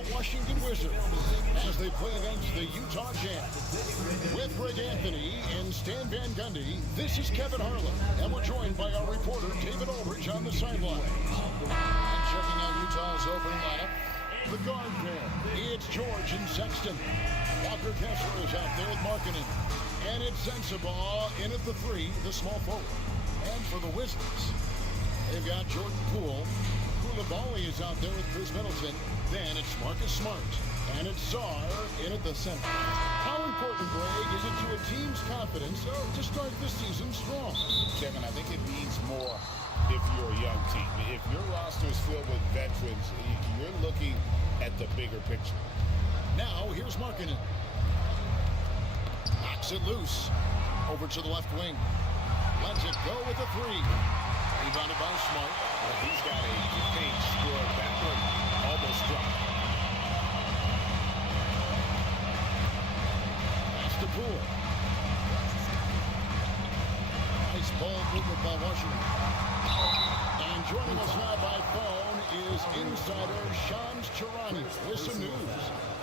the Washington Wizards as they play against the Utah Jazz. With Greg Anthony and Stan Van Gundy, this is Kevin Harlan, and we're joined by our reporter David Aldridge on the sideline. And checking out Utah's opening lineup, the guard pair, it's George and Sexton. Walker Kessler is out there with Markkanen. And it's Sensabaugh in at the 3, the small forward. And for the Wizards, they've got Jordan Poole. Koulibaly is out there with Chris Middleton. Then it's Marcus Smart. And it's Czar in at the center. How important, Greg, is it to a team's confidence to start this season strong? Kevin, I think it means more if you're a young team. If your roster is filled with veterans, you're looking at the bigger picture. Now, here's Markkanen. Knocks it loose. Over to the left wing. Lets it go with a 3. Rebounded by Smart. Well, he's got a big score. That one almost dropped. Pass to Poole. Nice ball movement by Washington. And joining us now by phone is insider Shams Charania with some news.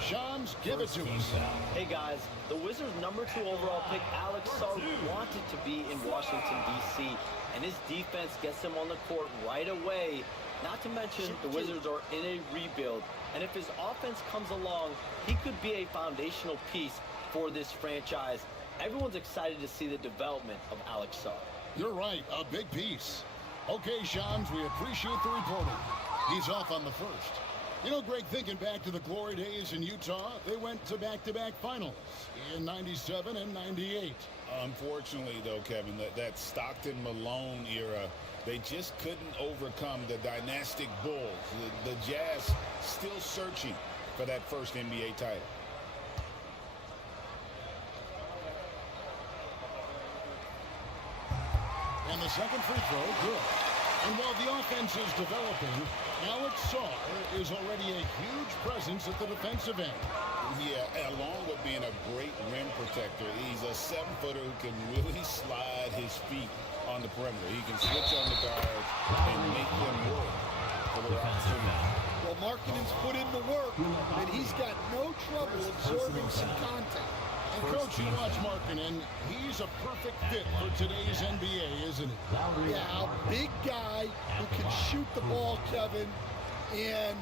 Shams, give it to us. Hey guys, the Wizards' #2 overall pick Alex Sarr wanted to be in Washington, D.C., and his defense gets him on the court right away. Not to mention, the Wizards are in a rebuild, and if his offense comes along, he could be a foundational piece for this franchise. Everyone's excited to see the development of Alex Sarr. You're right, a big piece. Okay, Shams, we appreciate the reporting. He's off on the first. You know, Greg, thinking back to the glory days in Utah, they went to back-to-back finals in '97 and '98. Unfortunately, though, Kevin, that Stockton-Malone era, they just couldn't overcome the dynastic Bulls. The Jazz still searching for that first NBA title. And the second free throw, good. And while the offense is developing, Alex Sarr is already a huge presence at the defensive end. Yeah, along with being a great rim protector, he's a 7-footer who can really slide his feet on the perimeter. He can switch on the guards and make them work for the opportunity. Well, Markkanen's put in the work, and he's got no trouble absorbing some contact. And Coach, you watch Markkanen, he's a perfect fit for today's NBA, isn't he? Yeah, a big guy who can shoot the ball, Kevin. And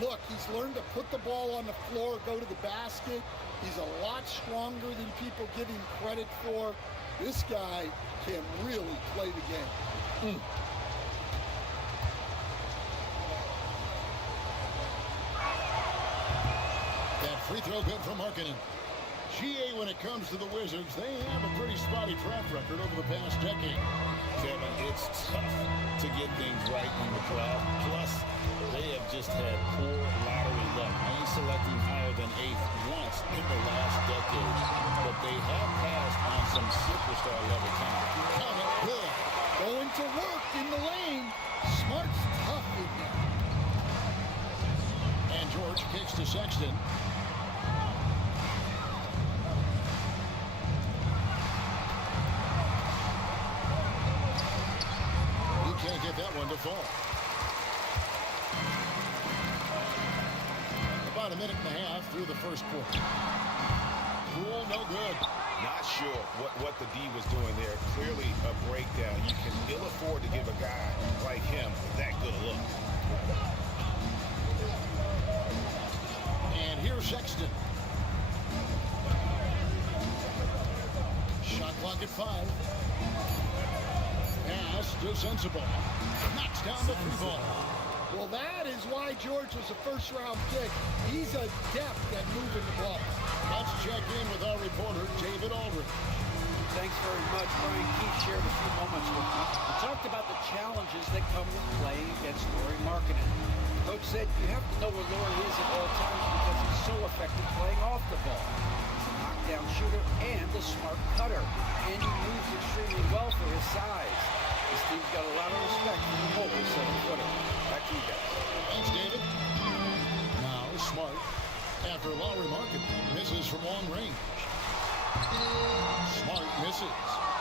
look, he's learned to put the ball on the floor, go to the basket. He's a lot stronger than people give him credit for. This guy can really play the game. That free throw good from Markkanen. GA, when it comes to the Wizards, they have a pretty spotty track record over the past decade. Kevin, it's tough to get things right in the draft. Plus, they have just had poor lottery luck, only selecting higher than 8th once in the last decade. But they have passed on some superstar-level talent. Comment good. Going to work in the lane. Smart's tough in there. And George kicks to Sexton. Can't get that one to fall. About a minute and a half through the first quarter. Poole, no good. Not sure what the D was doing there. Clearly a breakdown. You can ill afford to give a guy like him that good a look. And here's Sexton. Shot clock at 5. Pass to Sensabaugh. Knocks down the free ball. Well, that is why George was a first-round pick. He's adept at moving the ball. Let's check in with our reporter, David Aldridge. Thanks very much. Brian Keith shared a few moments with me. We talked about the challenges that come with playing against Lauri Markkanen. Coach said you have to know where Lauri is at all times because he's so effective playing off the ball. He's a knockdown shooter and a smart cutter. And he moves extremely well for his size. This team's got a lot of respect for the mobile 7-footer. Back to you guys. Thanks, David. Now Smart, after Lauri Markkanen misses from long range. Smart misses.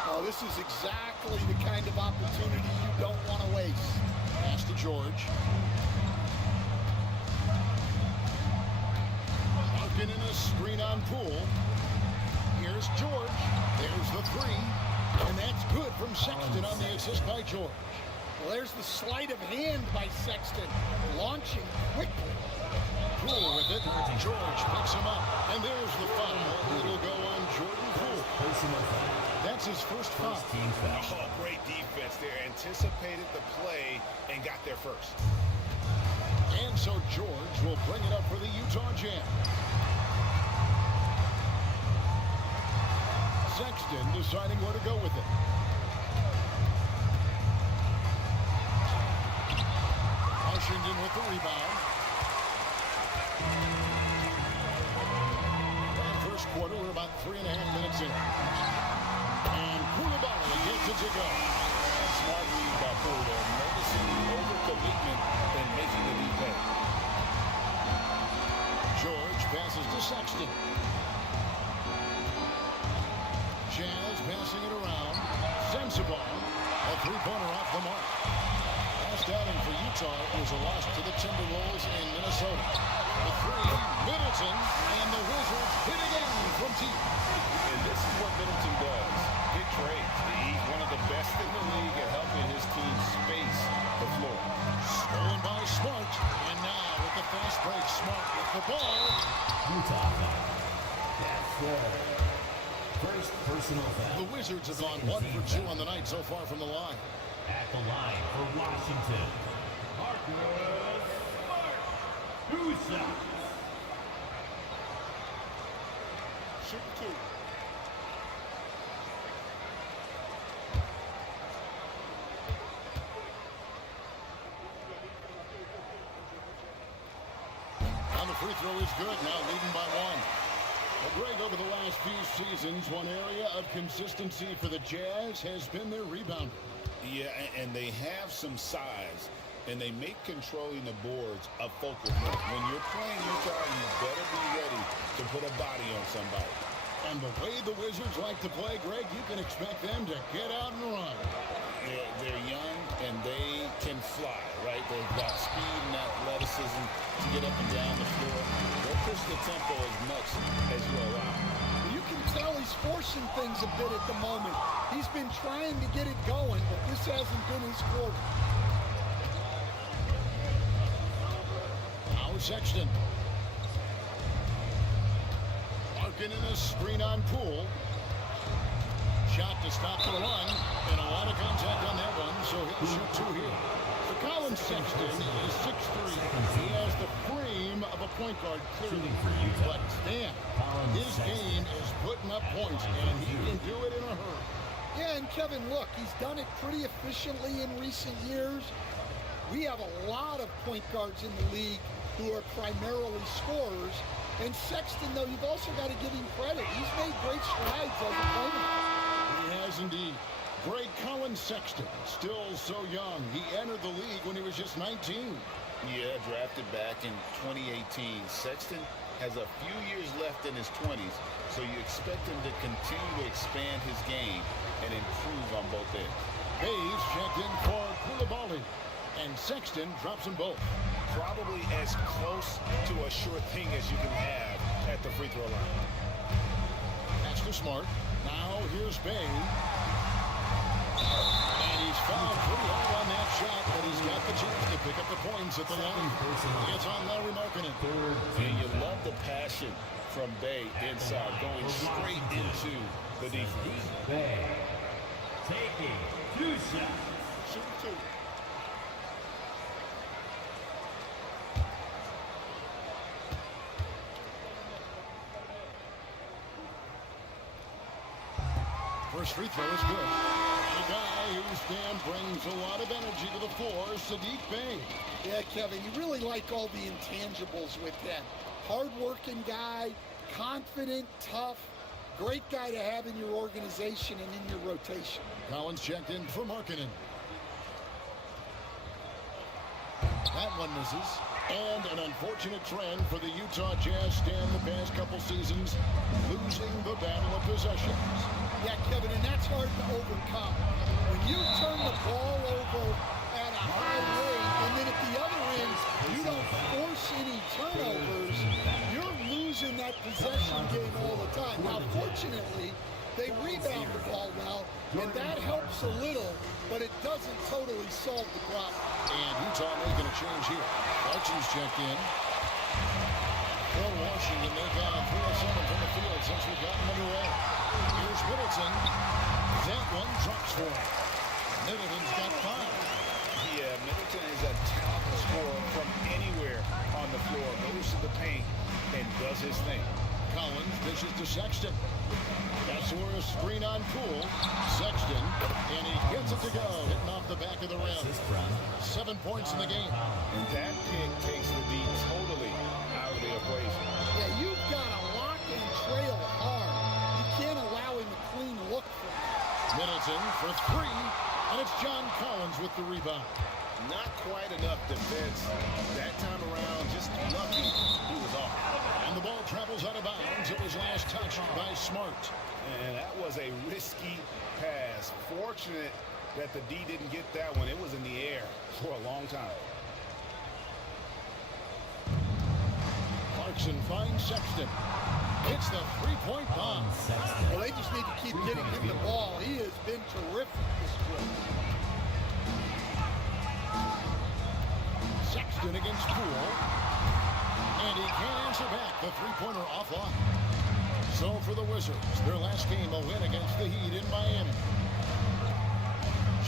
Oh, this is exactly the kind of opportunity you don't want to waste. Pass to George. Working in a screen on Poole. Here's George. There's the three. And that's good from Sexton on the assist by George. Well, there's the sleight of hand by Sexton, launching quickly. Poole with it. George picks him up. And there's the foul. It'll go on Jordan Poole. That's his first foul. Oh, great defense there. Anticipated the play and got there first. And so George will bring it up for the Utah Jazz. Sexton deciding where to go with it. Washington with the rebound. And first quarter, we're about 3.5 minutes in. And Koulibaly gets it to go. Smart read by Poole there, noticing the overcommitment and making the lead pay. George passes to Sexton. Jazz passing it around. Sensabaugh, a three-pointer off the mark. Last outing for Utah was a loss to the Timberwolves in Minnesota. The three, Middleton, and the Wizards hit again from deep. And this is what Middleton does. Get trades. He's one of the best in the league at helping his team space the floor. Stolen by Smart. And now with the fast break, Smart with the ball. Utah foul. That's first personal foul. The Wizards have gone 1 for 2 on the night so far from the line. At the line for Washington, Marcus Smart. Two shots. Shoot two. And the free throw is good, now leading by 1. Well, Greg, over the last few seasons, one area of consistency for the Jazz has been their rebound. Yeah, and they have some size, and they make controlling the boards a focal point. When you're playing Utah, you better be ready to put a body on somebody. And the way the Wizards like to play, Greg, you can expect them to get out and run. They're young, and they can fly, right? They've got speed and athleticism to get up and down the floor. They'll push the tempo as much as you allow. You can tell he's forcing things a bit at the moment. He's been trying to get it going, but this hasn't been his quarter. Now Sexton. Larkin in a screen on Poole. Shot to stop the run, and a lot of contact on that one, so he'll shoot 2 here. So Colin Sexton is 6'3". He has the frame of a point guard, clearly. But Stan, his game is putting up points, and he can do it in a hurry. Yeah, and Kevin, look, he's done it pretty efficiently in recent years. We have a lot of point guards in the league who are primarily scorers. And Sexton, though, you've also got to give him credit. He's made great strides as a playmaker. He has indeed. Great Colin Sexton, still so young. He entered the league when he was just 19. Yeah, drafted back in 2018. Sexton has a few years left in his 20s, so you expect him to continue to expand his game and improve on both ends. Hayes checked in for Koulibaly, and Sexton drops them both. Probably as close to a sure thing as you can have at the free throw line. That's to Smart. Now here's Bay. And he's fouled pretty hard on that shot, but he's got the chance to pick up the points at the line. It's on Larry Markkinen. And you love the passion from Bay inside, going straight into the defense. Bay taking 2 shots. Shoot 2. First free throw is good. And a guy who brings a lot of energy to the floor, Saddiq Bey. Yeah, Kevin, you really like all the intangibles with him. Hard-working guy, confident, tough, great guy to have in your organization and in your rotation. Collins checked in for Markkinen. That one misses. And an unfortunate trend for the Utah Jazz stand the past couple seasons, losing the battle of possessions. Yeah, Kevin, and that's hard to overcome. When you turn the ball over at a high rate, and then at the other end, you don't force any turnovers, you're losing losing that possession game all the time. Now, fortunately, they rebound the ball well, and that helps a little, but it doesn't totally solve the problem. And Utah making a change here. Clarkson's checked in. For Washington, they've gone 3 of 7 from the field since we've gotten underway. Here's Middleton. That one drops for him. Middleton's got 5. Yeah, Middleton is a talented scorer from anywhere on the floor. Goes to the paint and does his thing. Collins dishes to Sexton. Kessler a screen on Poole. Sexton, and he gets it to go. Hitting off the back of the rim. 7 points in the game. And that pick takes the D totally out of the equation. Yeah, you've got to lock and trail hard. You can't allow him a clean look for it. Middleton for 3, and it's John Collins with the rebound. Not quite enough defense that time around. Just lucky he was off. And the ball travels out of bounds. It was last touched by Smart. And that was a risky pass. Fortunate that the D didn't get that one. It was in the air for a long time. Clarkson finds Sexton. Hits the three-point bomb. Well, they just need to keep getting him the ball. He has been terrific this trip. Sexton against Poole. And he can't answer back. The three-pointer offline. So for the Wizards, their last game a win against the Heat in Miami.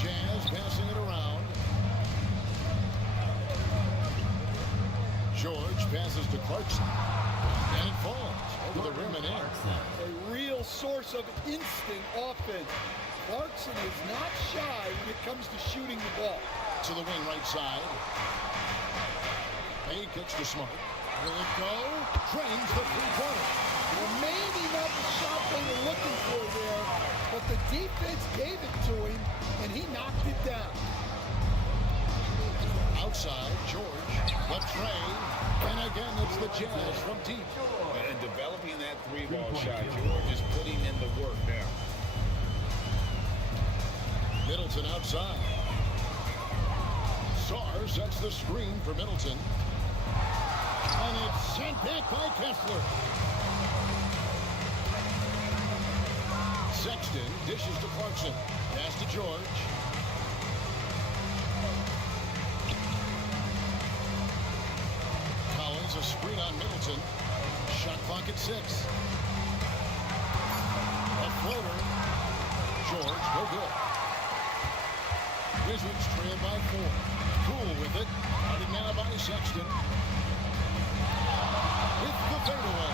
Jazz passing it around. George passes to Clarkson. And it falls over the rim and in. A real source of instant offense. Clarkson is not shy when it comes to shooting the ball. To the wing right side. Bay kicks to Smart. Will it go? Drains the three-pointer. Well, maybe not the shot they were looking for there, but the defense gave it to him, and he knocked it down. Outside, George, the tray, and again it's the Jazz from deep. And developing that three-ball shot, George is putting in the work now. Middleton outside. Sarr sets the screen for Middleton. And it's sent back by Kessler. Sexton dishes to Clarkson. Pass to George. Collins a screen on Middleton. Shot clock at 6. A floater. George, no good. Wizards trail by 4. Poole with it. Guarded now by Sexton. With the fadeaway.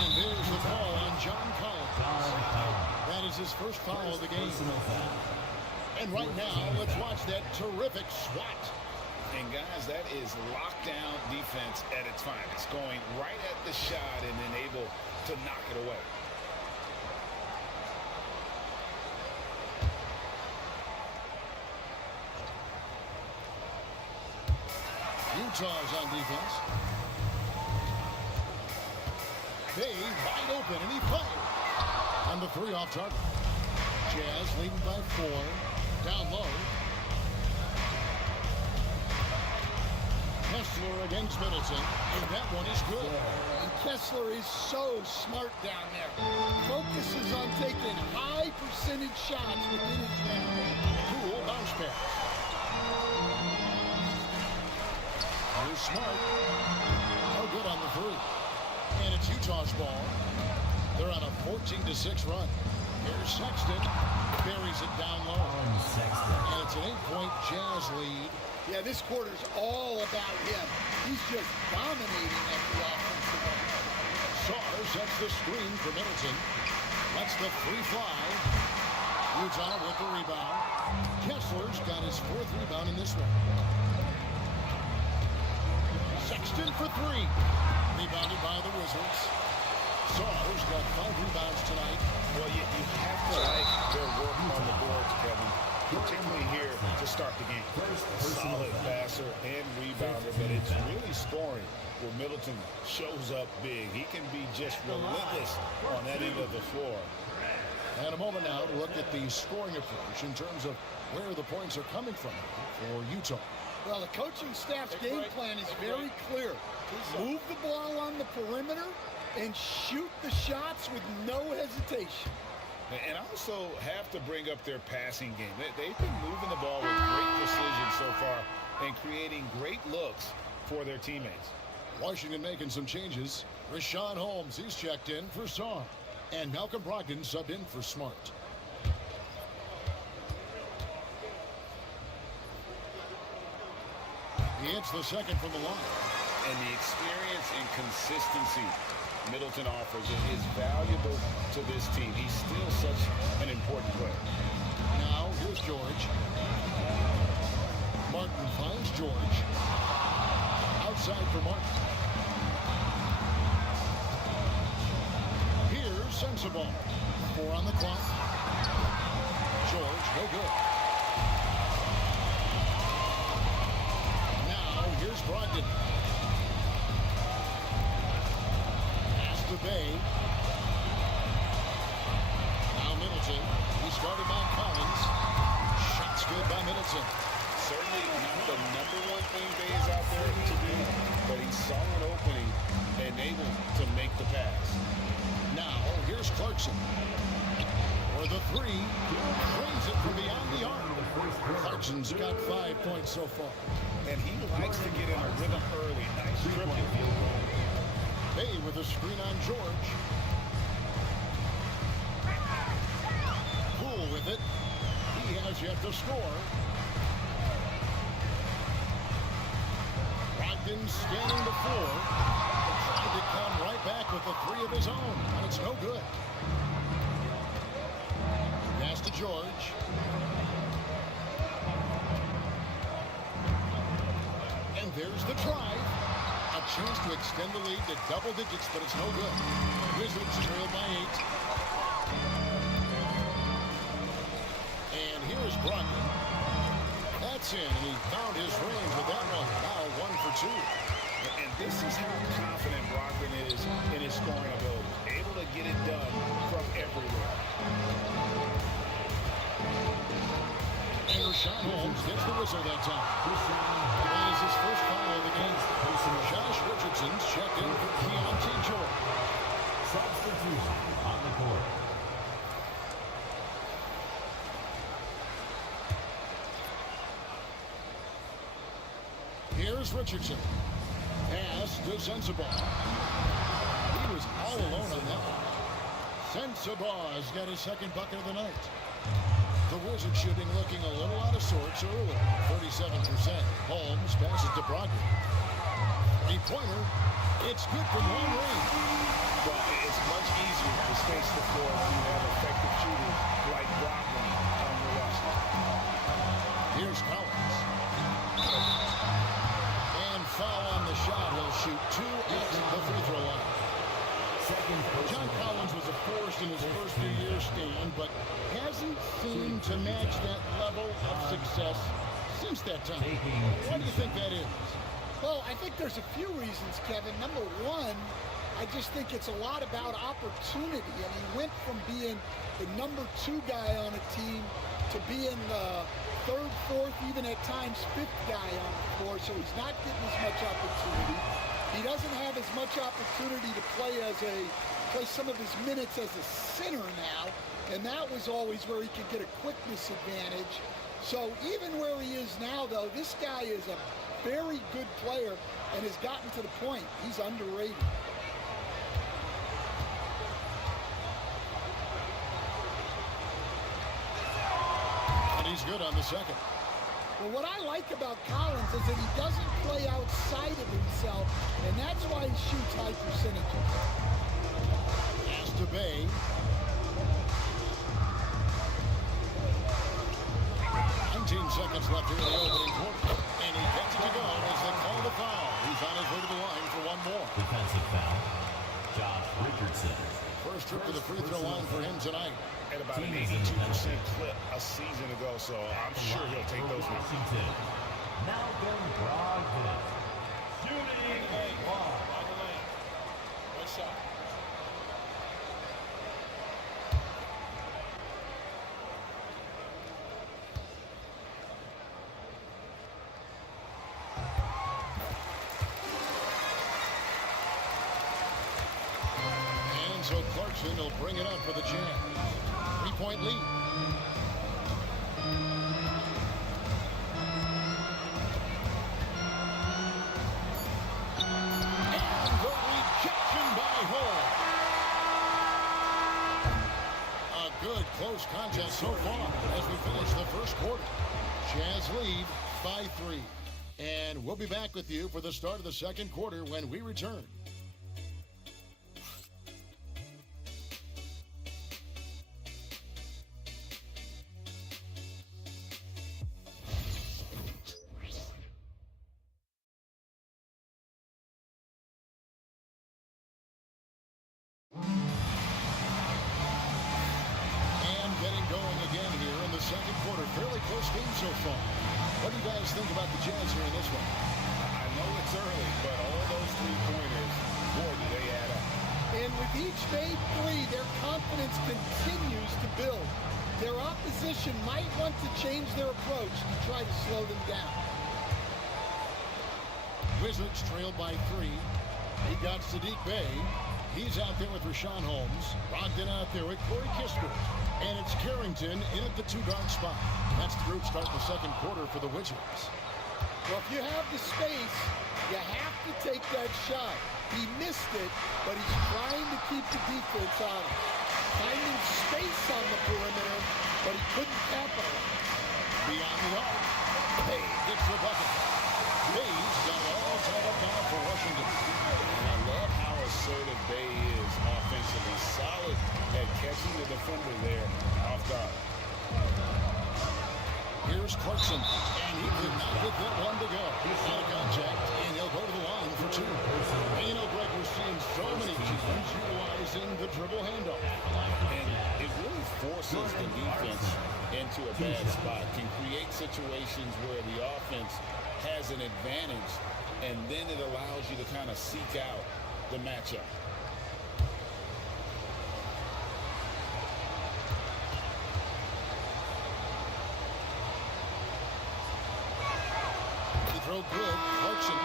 And there's the call on John Collins. That is his first foul of the game. And right now, let's watch that terrific swat. And guys, that is lockdown defense at its finest. Going right at the shot and then able to knock it away. Utah's on defense. Bay wide open, and he fired. On the 3 off target. Jazz leading by 4. Down low. Kessler against Middleton, and that one is good. And Kessler is so smart down there. Focuses on taking high percentage shots within his range. Cool bounce pass. Here's Smart. No good on the 3. And it's Utah's ball. They're on a 14-6 run. Here's Sexton. Buries it down low. And it's an 8-point Jazz lead. Yeah, this quarter's all about him. He's just dominating at the offensive end. Sarr sets the screen for Middleton. Lets the 3 fly. Utah with the rebound. Kessler's got his 4th rebound in this one. Sexton for 3. Rebounded by the Wizards. Sarr's got 5 rebounds tonight. Well, you have to like their work on the boards, Kevin. Particularly here to start the game. Solid passer and rebounder, but it's really scoring where Middleton shows up big. He can be just relentless on that end of the floor. And a moment now to look at the scoring approach in terms of where the points are coming from for Utah. Well, the coaching staff's game plan is very clear. Move the ball on the perimeter and shoot the shots with no hesitation. And also have to bring up their passing game. They've been moving the ball with great precision so far and creating great looks for their teammates. Washington making some changes. Rashawn Holmes, he's checked in for Song. And Malcolm Brogdon subbed in for Smart. He hits the second from the line. And the experience and consistency Middleton offers is valuable to this team. He's still such an important player. Now, here's George. Martin finds George. Outside for Martin. Here's Sensabaugh. 4 on the clock. George, no good. Now, here's Brogdon. Pass to Bay. Now Middleton. He's guarded by Collins. Shots good by Middleton. Certainly not the #1 thing Bay is out there to do, but he saw an opening and able to make the pass. Now, here's Clarkson. For the 3. Drains it from beyond the arc. Clarkson's got 5 points so far. And he likes to get in a rhythm early. Nice dribbling. Bay with a screen on George. Poole with it. He has yet to score. Brogdon scanning the floor. Trying to come right back with the 3 of his own. And it's no good. Pass to George. And there's the drive. A chance to extend the lead to double digits, but it's no good. Wizards trail by 8. And here's Brogdon. That's in, and he found his range with that one. Now 1 for 2. And this is how confident Brogdon is in his scoring ability. Able to get it done from everywhere. And Rashawn Holmes gets the whistle that time. That is his first foul of the game. Josh Richardson's checked in for Keontae George. Substitution on the court. Here's Richardson. Pass to Sensabaugh. He was all alone on that one. Sensabaugh's got his second bucket of the night. The Wizards shooting looking a little out of sorts early. 37%. Holmes passes to Brogdon. 3-pointer. It's good from long range. Well, it's much easier to space the floor when you have effective shooters like Brogdon on the roster. Here's Collins. And foul on the shot. He'll shoot 2 at the free throw line. John Collins was a force in his first few years, Stan, but hasn't seemed to match that level of success since that time. Why do you think that is? Well, I think there's a few reasons, Kevin. Number one, I just think it's a lot about opportunity. And he went from being the number 2 guy on a team to being the 3rd, 4th, even at times 5th guy on the floor. So he's not getting as much opportunity. He doesn't have as much opportunity to play some of his minutes as a center now, and that was always where he could get a quickness advantage. So even where he is now, though, this guy is a very good player and has gotten to the point he's underrated. And he's good on the second. Well, what I like about Collins is that he doesn't play outside of himself, and that's why he shoots high percentages. Pass to Bay. 19 seconds left here in the opening quarter. And he gets it to go as they call the foul. He's on his way to the line for one more. Defensive foul. Josh Richardson. First trip to the free throw line for him tonight. At about an 82% clip a season ago, so I'm sure he'll take those ones. Washington. Malcolm Brogdon. Shooting one. One shot. Clarkson will bring it up for the Jazz. 3-point lead. And the rejection by Hall. A good close contest so far as we finish the first quarter. Jazz lead by 3. And we'll be back with you for the start of the second quarter when we return. And getting going again here in the second quarter. Fairly close game so far. What do you guys think about the Jazz here in this one? I know it's early, but all those three-pointers, boy, do they add up. And with each made three, their confidence continues to build. Their opposition might want to change their approach to try to slow them down. Wizards trailed by 3. He got Sadiq Bey. He's out there with Rashawn Holmes. Brogdon out there with Corey Kispert. And it's Carrington in at the 2-guard spot. That's the group start the second quarter for the Wizards. Well, if you have the space, you have to take that shot. He missed it, but he's trying to keep the defense on him. Finding space on the perimeter, but he couldn't capitalize. Beyond the arc. Bey gets the bucket. Bey's got it all tied up now for Washington. And I love how assertive Bey is offensively. Solid at catching the defender there off guard. Here's Clarkson, and he could not get that one to go. Out of contact, and he'll go to the line for 2. And you know, Greg, we're seeing so many teams utilizing the dribble handoff. And it really forces the defense into a bad spot. Can create situations where the offense has an advantage, and then it allows you to kind of seek out the matchup. Throw good, Clarkson.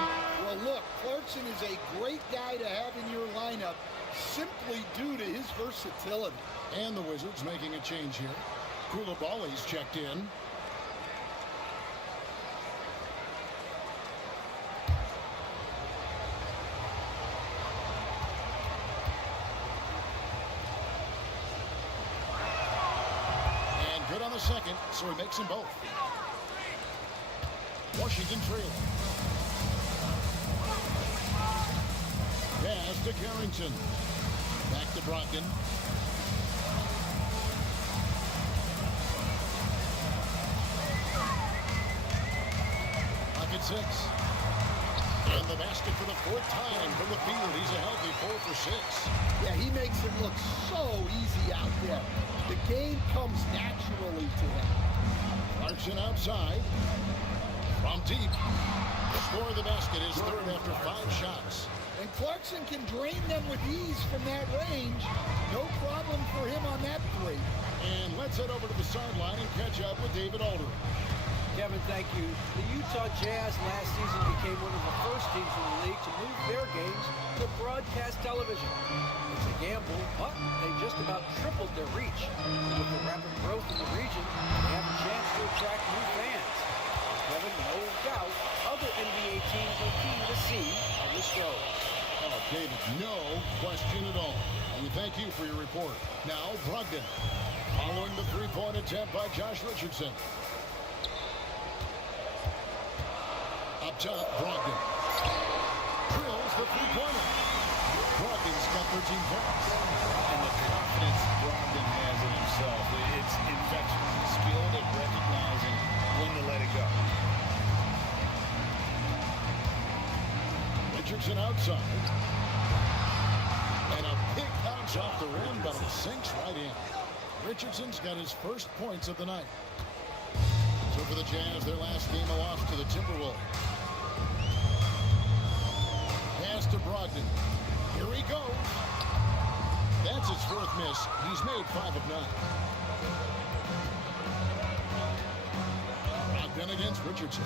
Well, look, Clarkson is a great guy to have in your lineup simply due to his versatility. And the Wizards making a change here. Koulibaly's checked in. And good on the second, so he makes them both. Washington trailing. Pass to Carrington. Back to Brogdon. Pocket 6. And the basket for the 4th time from the field. He's a healthy 4 for 6. Yeah, he makes it look so easy out there. The game comes naturally to him. Clarkson outside. From deep. The score of the basket is 3rd after 5 shots. And Clarkson can drain them with ease from that range. No problem for him on that 3. And let's head over to the sideline and catch up with David Aldridge. Kevin, thank you. The Utah Jazz last season became one of the first teams in the league to move their games to broadcast television. It's a gamble, but they just about tripled their reach. With the rapid growth in the region, they have a chance to attract new fans. Kevin, no doubt, other NBA teams are keen to see on this road. Oh, David, no question at all. And we thank you for your report. Now, Brogdon. Following the 3-point attempt by Josh Richardson. Up top, Brogdon. Drills the 3-pointer. Brogdon's got 13 points. And the confidence Brogdon has in himself, it's infectious. Skilled at recognizing when to let it go. Richardson outside. And a big bounce off the rim, but it sinks right in. Richardson's got his first points of the night. So for the Jazz, their last game a loss to the Timberwolves. Pass to Brogdon. Here he goes. That's his 4th miss. He's made 5 of 9. Brogdon against Richardson.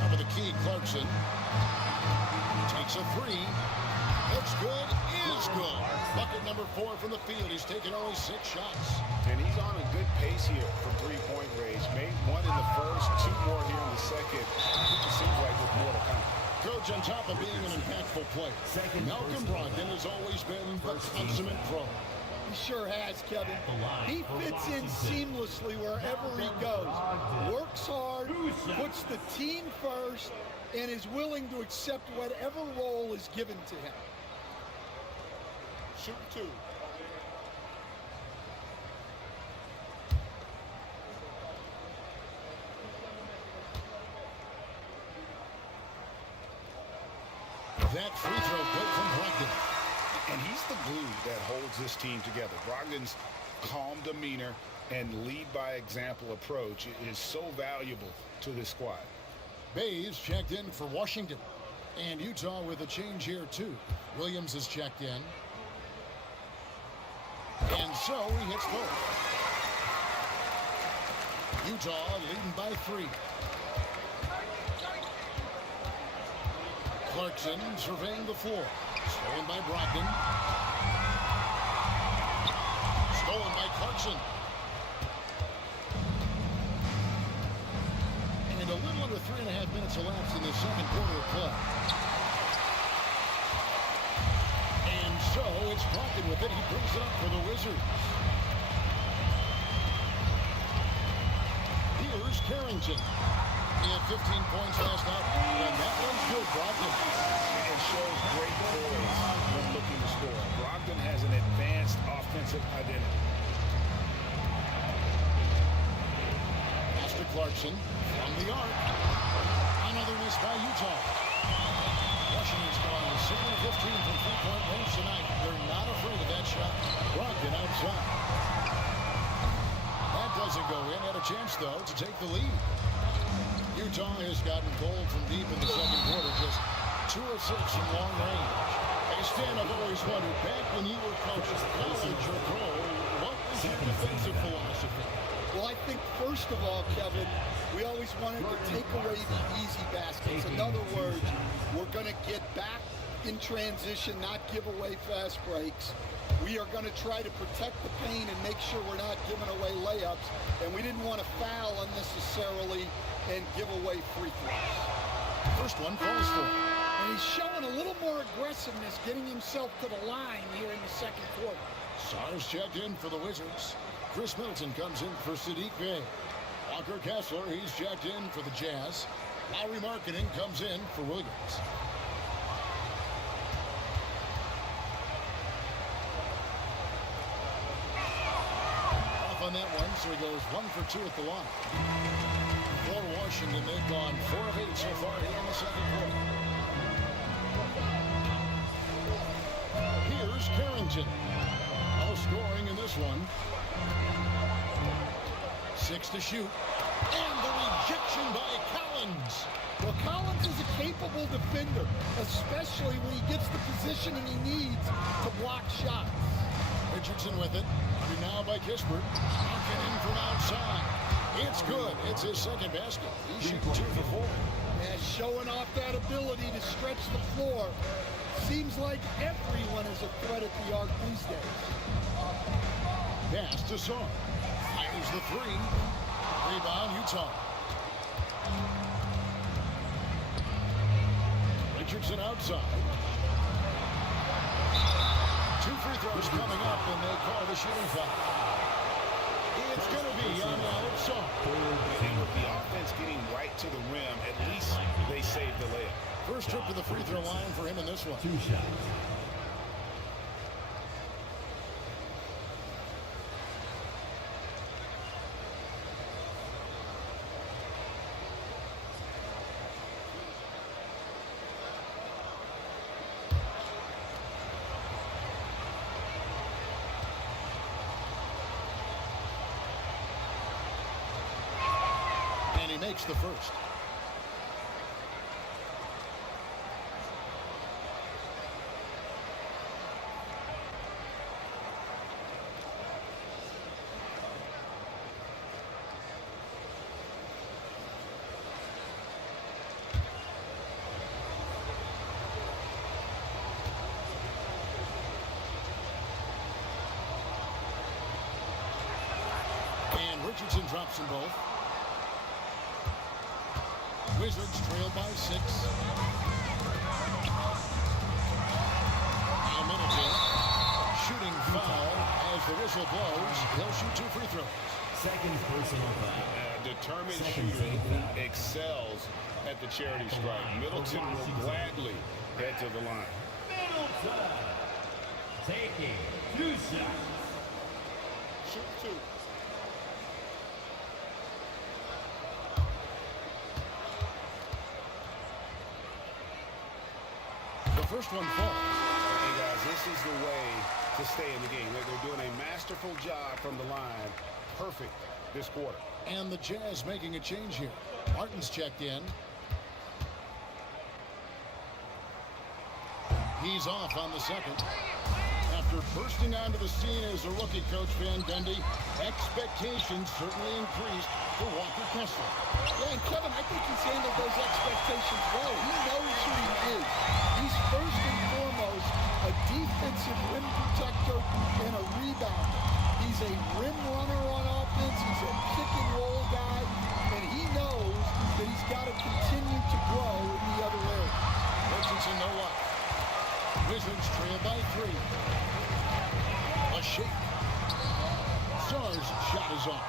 Down to the key, Clarkson. Takes a 3. Looks good, is good. Bucket number 4 from the field. He's taken only 6 shots. And he's on a good pace here for three-point range. Made 1 in the first, 2 more here in the second. It seems like with more to come. Coach, on top of being an impactful player, Malcolm Brogdon has always been the consummate pro. He sure has, Kevin. He fits in seamlessly wherever he goes. Works hard, puts the team first, and is willing to accept whatever role is given to him. Shoot 2. That free throw good from Brogdon. And he's the glue that holds this team together. Brogdon's calm demeanor and lead by example approach is so valuable to this squad. Bays checked in for Washington. And Utah with a change here too. Williams is checked in. And so he hits both. Utah leading by 3. Clarkson surveying the floor. Stolen by Brogdon. Stolen by Clarkson. And a little under 3.5 minutes elapsed in the second quarter of play. And so it's Brogdon with it. He brings it up for the Wizards. Here's Carrington. He had 15 points last night, and that one's good, Brogdon. It shows great poise when looking to score. Brogdon has an advanced offensive identity. Pass to Clarkson from the arc. Another miss by Utah. Washington's gone to 7 of 15 from three-point range tonight. They're not afraid of that shot. Brogdon outside. That doesn't go in. Had a chance, though, to take the lead. Utah has gotten cold from deep in the second quarter, just 2 of 6 from long range. Hey, Stan, I've always wondered, back when you were coaching college or pro, what was your defensive philosophy? Well, I think first of all, Kevin, we always wanted to take away the easy baskets. In other words, we're going to get back in transition, not give away fast breaks. We are going to try to protect the paint and make sure we're not giving away layups. And we didn't want to foul unnecessarily and give away free throws. First one falls for him. And he's showing a little more aggressiveness, getting himself to the line here in the second quarter. Sars checked in for the Wizards. Chris Middleton comes in for Sadiq Bey. Walker Kessler, he's checked in for the Jazz. Lowry Marketing comes in for Williams. Off on that one, so he goes 1 for 2 at the line. For Washington, they've gone 4 of 8 so far here in the second quarter. Here's Carrington. No scoring in this one. 6 to shoot. And the rejection by Collins. Well, Collins is a capable defender, especially when he gets the positioning he needs to block shots. Richardson with it. Under now by Kispert. Knocking in from outside. It's good. It's his second basket. He's shooting 2 for 4. And showing off that ability to stretch the floor. Seems like everyone is a threat at the arc these days. Pass to Sar. Fires the 3. Rebound, Utah. Richardson outside. 2 free throws coming up, and they call the shooting foul. It's going to be on Alex Sar. And with the offense getting right to the rim, at least they saved the layup. First trip to the free throw line for him in this one. 2 shots. And he makes the first. And Richardson drops them both. Wizards trail by 6. Now Middleton. Shooting foul as the whistle blows. He'll shoot 2 free throws. Second personal foul. Determined Second shooter team who foul. excels at the charity stripe. Middleton will gladly head to the line. Middleton taking 2 shots. Shoot 2. The first one falls. Hey, guys, this is the way to stay in the game. They're doing a masterful job from the line. Perfect this quarter. And the Jazz making a change here. Martin's checked in. He's off on the second. After bursting onto the scene as a rookie, Coach Van Gundy, expectations certainly increased for Walker Kessler. Yeah, and Kevin, I think he's handled those expectations well. He knows who he is. He's first and foremost a defensive rim protector and a rebounder. He's a rim runner on offense. He's a pick and roll guy, and he knows that he's got to continue to grow in the other area. Richardson no luck. Wizards trail by 3. A shake. Sarr's shot is off.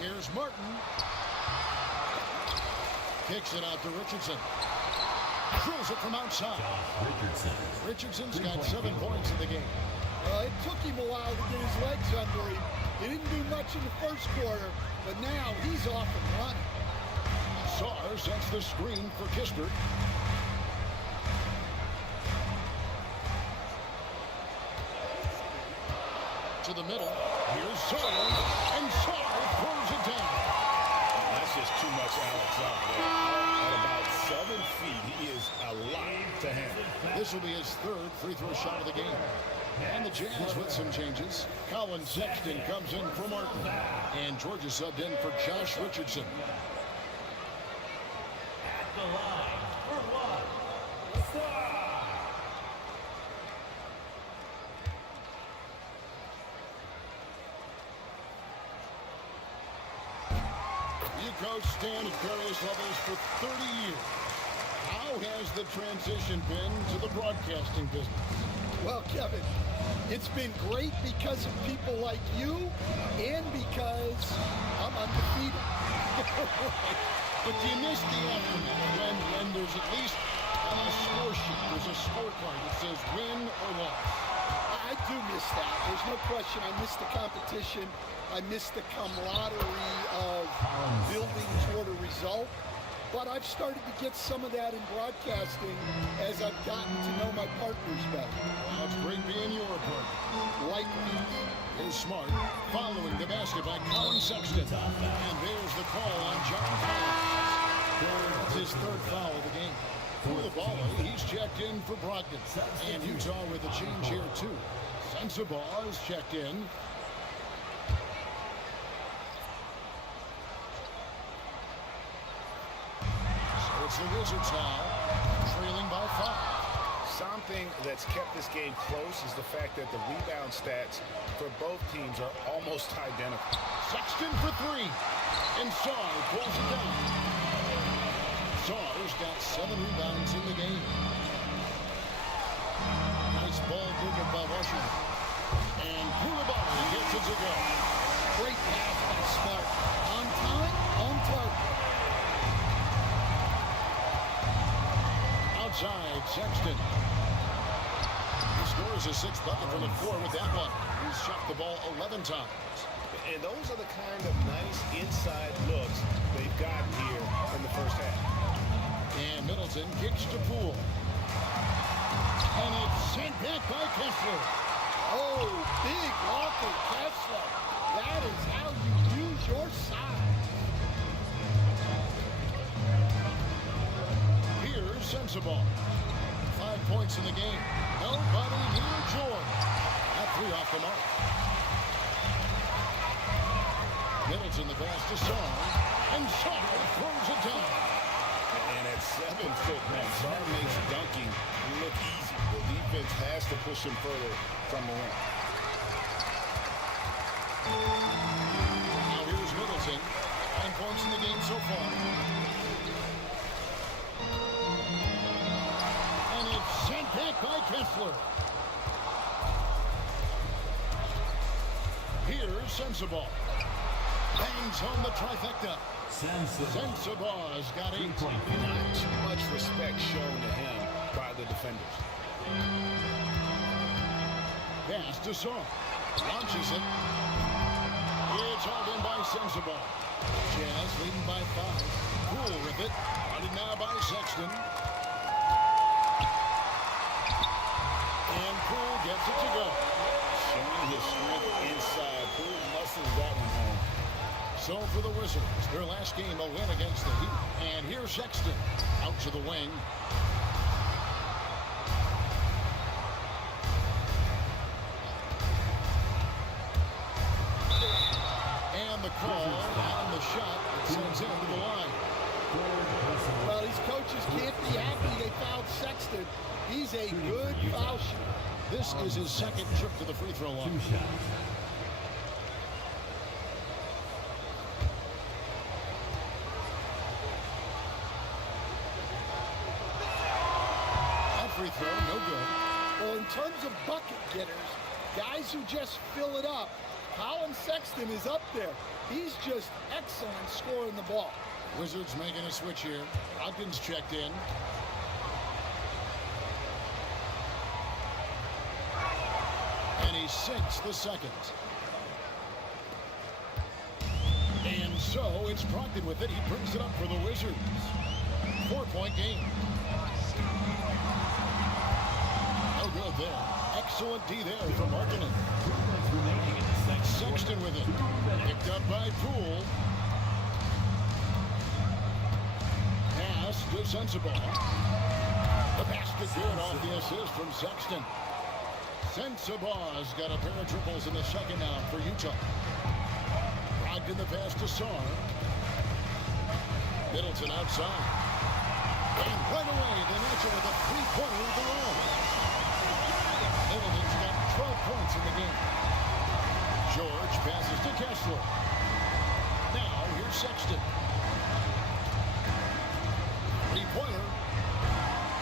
Here's Martin. Kicks it out to Richardson. Throws it from outside. Josh Richardson. Richardson's got 7 points in the game. It took him a while to get his legs under him. He didn't do much in the first quarter, but now he's off and running. Sarr sets the screen for Kispert. To the middle. Here's Sarr. And Sarr throws it down. That's just too much Alex out there. At about 7 feet, he is a lot to handle. This will be his 3rd free throw shot of the game. And the Jazz with some changes. Colin Sexton comes in for Martin. And Georgia subbed in for Josh Richardson. At the line for one. You coached Stan at various levels for 30 years. How has the transition been to the broadcasting business? Well, Kevin, it's been great because of people like you and because I'm undefeated. But do you miss the aftermath when there's at least on a score sheet, there's a scorecard that says win or loss? I do miss that. There's no question. I miss the competition. I miss the camaraderie of building toward a result. But I've started to get some of that in broadcasting as I've gotten to know my partners better. Well, it's great being your partner. Likewise. Here's Smart following the basket by Colin Sexton. And there's the call on John Collins. It's his 3rd foul of the game. For the ball, he's checked in for Brogdon. And Utah with a change here, too. Sensabaugh is checked in. So it's the Wizards now, trailing by 5. Something that's kept this game close is the fact that the rebound stats for both teams are almost identical. Sexton for 3. And Sarr pulls it down. Sarr's got 7 rebounds in the game. Nice ball movement by Washington. And Koulibaly gets it to go. Great pass by Smart. On time, on target. Outside, Sexton. He scores a 6th bucket from the floor with that one. He's shot the ball 11 times. And those are the kind of nice inside looks they've gotten here in the first half. And Middleton kicks to Poole. And it's sent back by Kessler. Oh, big Walker Kessler. That is how you use your size. Here's Sensabaugh. 5 points in the game. Nobody near Jordan. That 3 off the mark. Middleton the pass to Sarr. And Sarr throws it down. And at 7 foot, man, Sarr makes dunking look easy. The defense has to push him further from the rim. Now here's Middleton. 9 points in the game so far. And it's sent back by Kessler. Here's Sensabaugh. Bangs home the trifecta. Sensabaugh's got 8. Not too much respect shown to him by the defenders. Pass to Saw. Launches it. It's hauled in by Sensabaugh. Jazz leading by 5. Poole with it. Running now by Sexton. And Poole gets it to go. Showing his strength inside. Poole muscles that one home. So for the Wizards, their last game a win against the Heat. And here's Sexton out to the wing. And the call on the shot that sends him to the line. Well, these coaches can't be happy they fouled Sexton. He's a good foul shooter. This is his second trip to the free throw line. That free throw, no good. Well, in terms of bucket getters, guys who just fill it up, Colin Sexton is up there. He's just excellent scoring the ball. Wizards making a switch here. Ogden's checked in. And he sinks the second. And so it's Brogdon with it. He brings it up for the Wizards. 4-point game. No good there. Excellent D there from Markkanen. Sexton with it. Picked up by Poole. Pass to Sensabaugh. The basket good off the assist from Sexton. Sensabaugh's got a pair of triples in the second now for Utah. Brogdon the pass to Sarr. Middleton outside. And right away, they answer with a three-pointer of their own. Middleton's got 12 points in the game. George passes to Kessler. Now, here's Sexton. Three-pointer.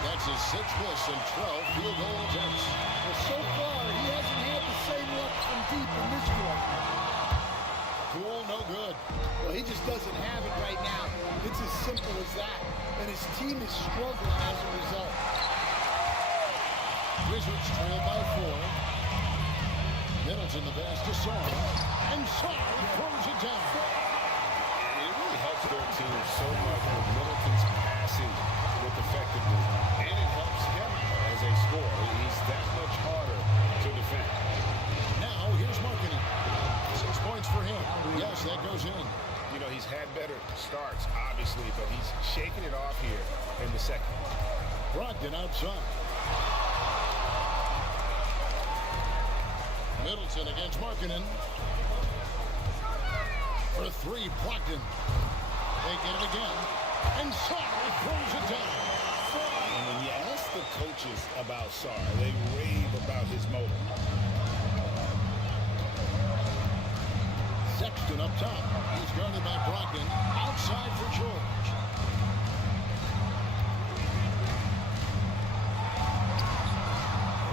That's his 6th miss and 12 field goal attempts. Well, so far, he hasn't had the same luck from deep in this quarter. Poole, no good. Well, he just doesn't have it right now. It's as simple as that. And his team is struggling as a result. Wizards trail by 4. Middleton the pass to Sarr. And Sarr throws it down. It really helps their team so much with Middleton's passing with effectiveness. And it helps him as a scorer. He's that much harder to defend. Now, here's Markkanen. 6 points for him. Yes, that goes in. You know, he's had better starts, obviously, but he's shaking it off here in the second. Brogdon outside. Middleton against Markkanen. For 3, Brogdon. They get it again. And Sarr throws it down. And when you ask the coaches about Sarr, they rave about his motor. Sexton up top. He's guarded by Brogdon. Outside for George.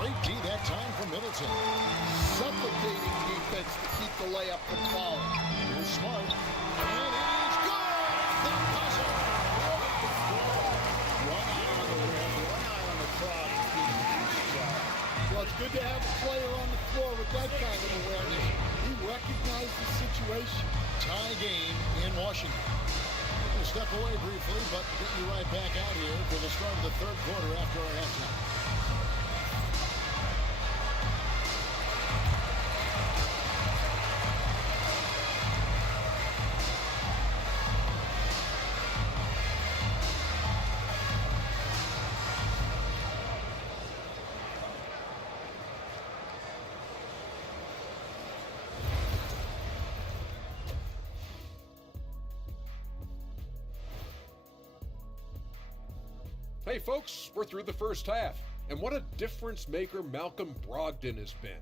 Great D that time for Middleton. Suffocating defense to keep the layup from falling. Here's Smart. And it's good! The buzzer! One eye on the rim, one eye on the clock. Well, it's good to have a player on the floor with that kind of awareness. He recognized the situation. Tie game in Washington. We'll step away briefly, but get you right back out here for the start of the third quarter after our halftime. Hey folks, we're through the first half, and what a difference maker Malcolm Brogdon has been.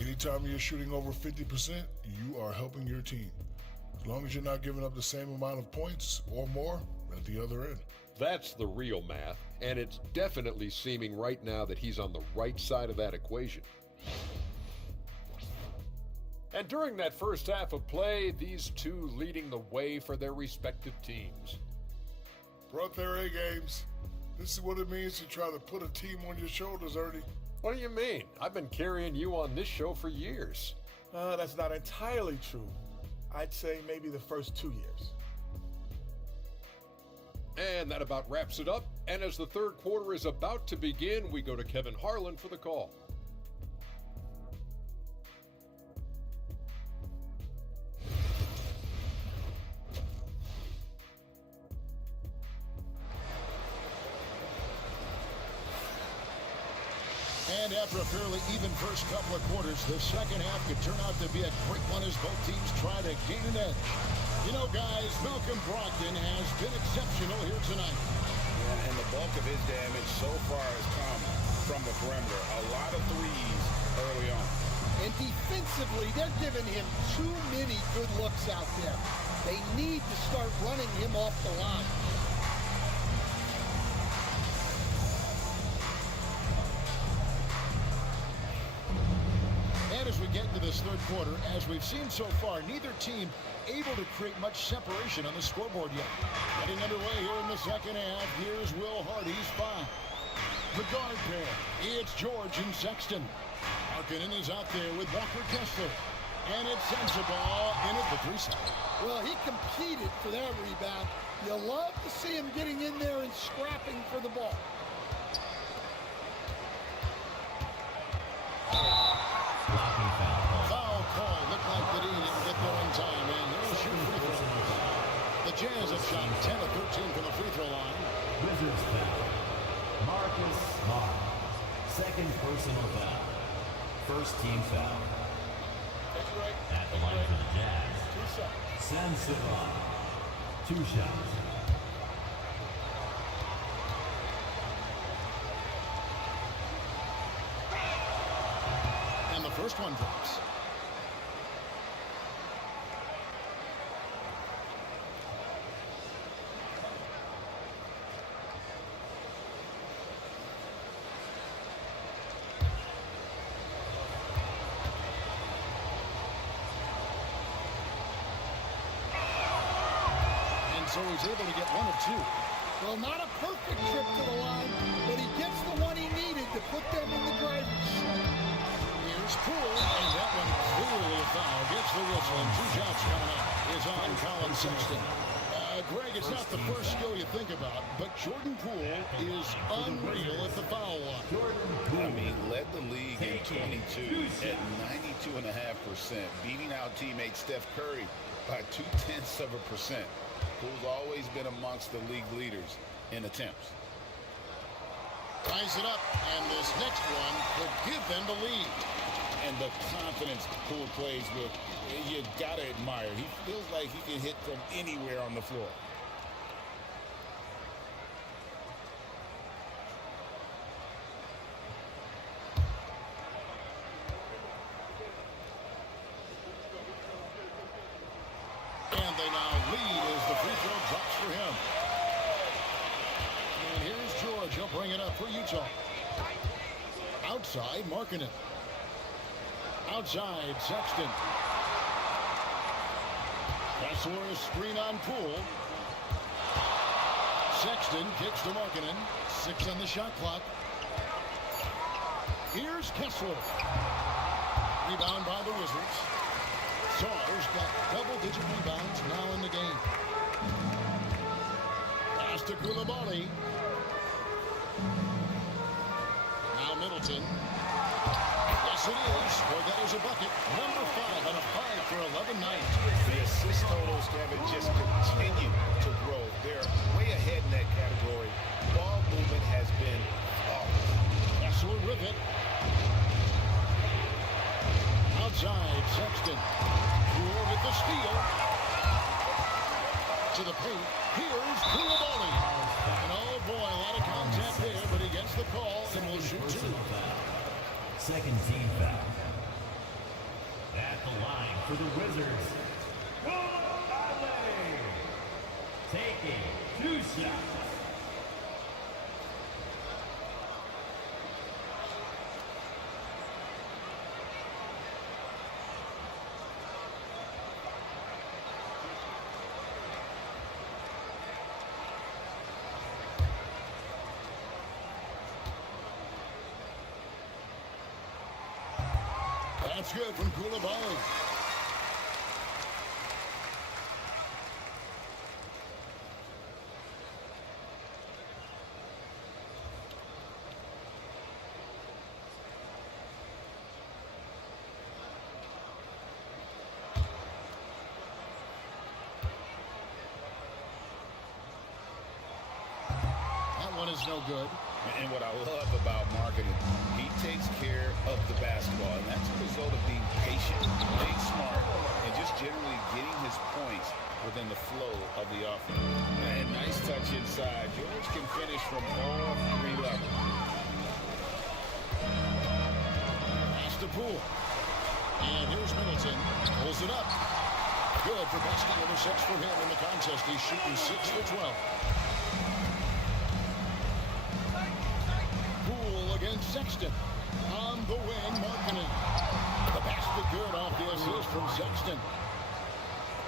Anytime you're shooting over 50%, you are helping your team. As long as you're not giving up the same amount of points or more at the other end. That's the real math, and it's definitely seeming right now that he's on the right side of that equation. And during that first half of play, these two leading the way for their respective teams. Brought their A games. This is what it means to try to put a team on your shoulders, Ernie. What do you mean? I've been carrying you on this show for years. That's not entirely true. I'd say maybe the first 2 years. And that about wraps it up. And as the third quarter is about to begin, we go to Kevin Harlan for the call. And after a fairly even first couple of quarters, the second half could turn out to be a quick one as both teams try to gain an edge. You know, guys, Malcolm Brogdon has been exceptional here tonight. Yeah, and the bulk of his damage so far has come from the perimeter. A lot of threes early on. And defensively, they're giving him too many good looks out there. They need to start running him off the line. And as we get into this third quarter, as we've seen so far, neither team able to create much separation on the scoreboard yet. Getting underway here in the second half, here's Will Hardy's five. The guard pair, it's George and Sexton. Markkanen is out there with Walker Kessler. And it's Sensabaugh in at the 3-side. Well, he competed for that rebound. You love to see him getting in there and scrapping for the ball. Foul call. Looked like that he didn't get there in time. And here's your free throw. The Jazz have shot 10 of 13 from the free throw line. Wizards foul. Marcus Smart. Second personal foul. First team foul. At the line for the Jazz. Sensabaugh. 2 shots. And the first one drops. So he's able to get 1 of 2. Well, not a perfect trip to the line, but he gets the one he needed to put them in the driver's seat. Here's Poole, and that one clearly a foul. Gets the whistle, and 2 shots coming up is on Colin Sexton. Greg, it's not the first skill you think about, but Jordan Poole is unreal at the foul line. I mean, led the league in 22 at 92.5%, beating out teammate Steph Curry by 0.2%. Poole's always been amongst the league leaders in attempts. Ties it up, and this next one could give them the lead. And the confidence Poole plays with, you gotta admire. He feels like he can hit from anywhere on the floor. And they now lead as the free throw drops for him. And here's George. He'll bring it up for Utah. Outside, Markkanen. Outside, Sexton. Kessler screen on Poole. Sexton kicks to Markkanen. 6 on the shot clock. Here's Kessler. Rebound by the Wizards. Sawers got double-digit rebounds now in the game. Pass to Koulibaly. Now Middleton. Yes, it is. Well, that is a bucket. Number 5 on a 5 for 11 night. The assist totals, Kevin, just continue to grow. They're way ahead in that category. Ball movement has been flawless. Kessler with it. Outside, Sexton. Poole with the steal. To the paint. Here's Koulibaly. And oh boy, a lot of contact there, but he gets the call and will shoot 2. Second team foul. At the line for the Wizards, taking 2 shots. That's good from Koulibaly. That one is no good. And what I love about marketing, he takes care of the basketball, and that's a result of being patient, being smart, and just generally getting his points within the flow of the offense. And nice touch inside. George can finish from all 3 levels. Pass to Poole. And here's Middleton. Pulls it up. Good for basket number 6 for him in the contest. He's shooting 6 for 12. Against Sexton. On the wing, Markkanen. The basket good off the assist from Sexton.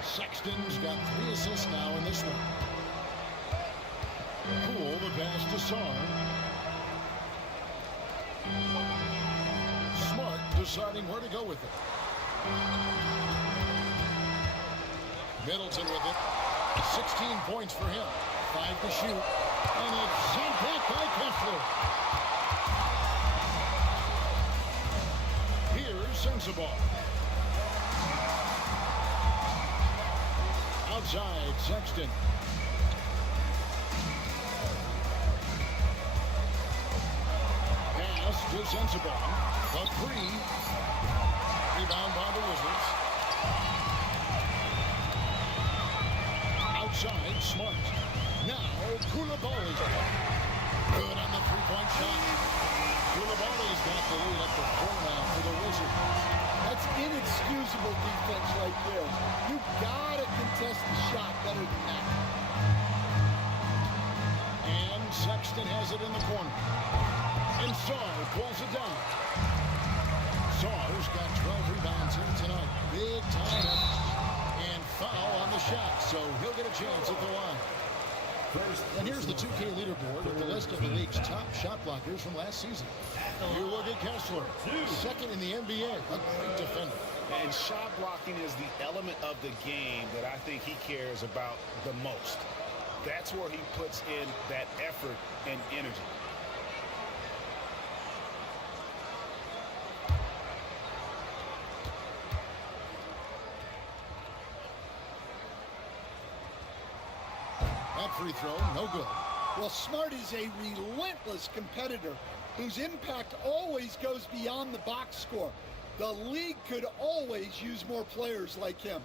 Sexton's got 3 assists now in this one. Poole, the pass to Sarr. Smart deciding where to go with it. Middleton with it. 16 points for him. 5 to shoot. And it's sent back by Kessler. Sensabaugh. Outside, Sexton. Pass to Sensabaugh. The 3. Rebound by the Wizards. Outside, Smart. Now, Koulibaly. Good on the 3-point shot. Koulibaly's got the lead up to 4 now for the Wizards. That's inexcusable defense right there. You gotta contest the shot better than that. And Sexton has it in the corner. And Sarr pulls it down. Sarr's got 12 rebounds here tonight. Big time effort. And foul on the shot, so he'll get a chance at the line. And here's the 2K leaderboard with the list of the league's top shot blockers from last season. You look at Kessler, second in the NBA, a great defender. And shot blocking is the element of the game that I think he cares about the most. That's where he puts in that effort and energy. That free throw, no good. Well, Smart is a relentless competitor whose impact always goes beyond the box score. The league could always use more players like him.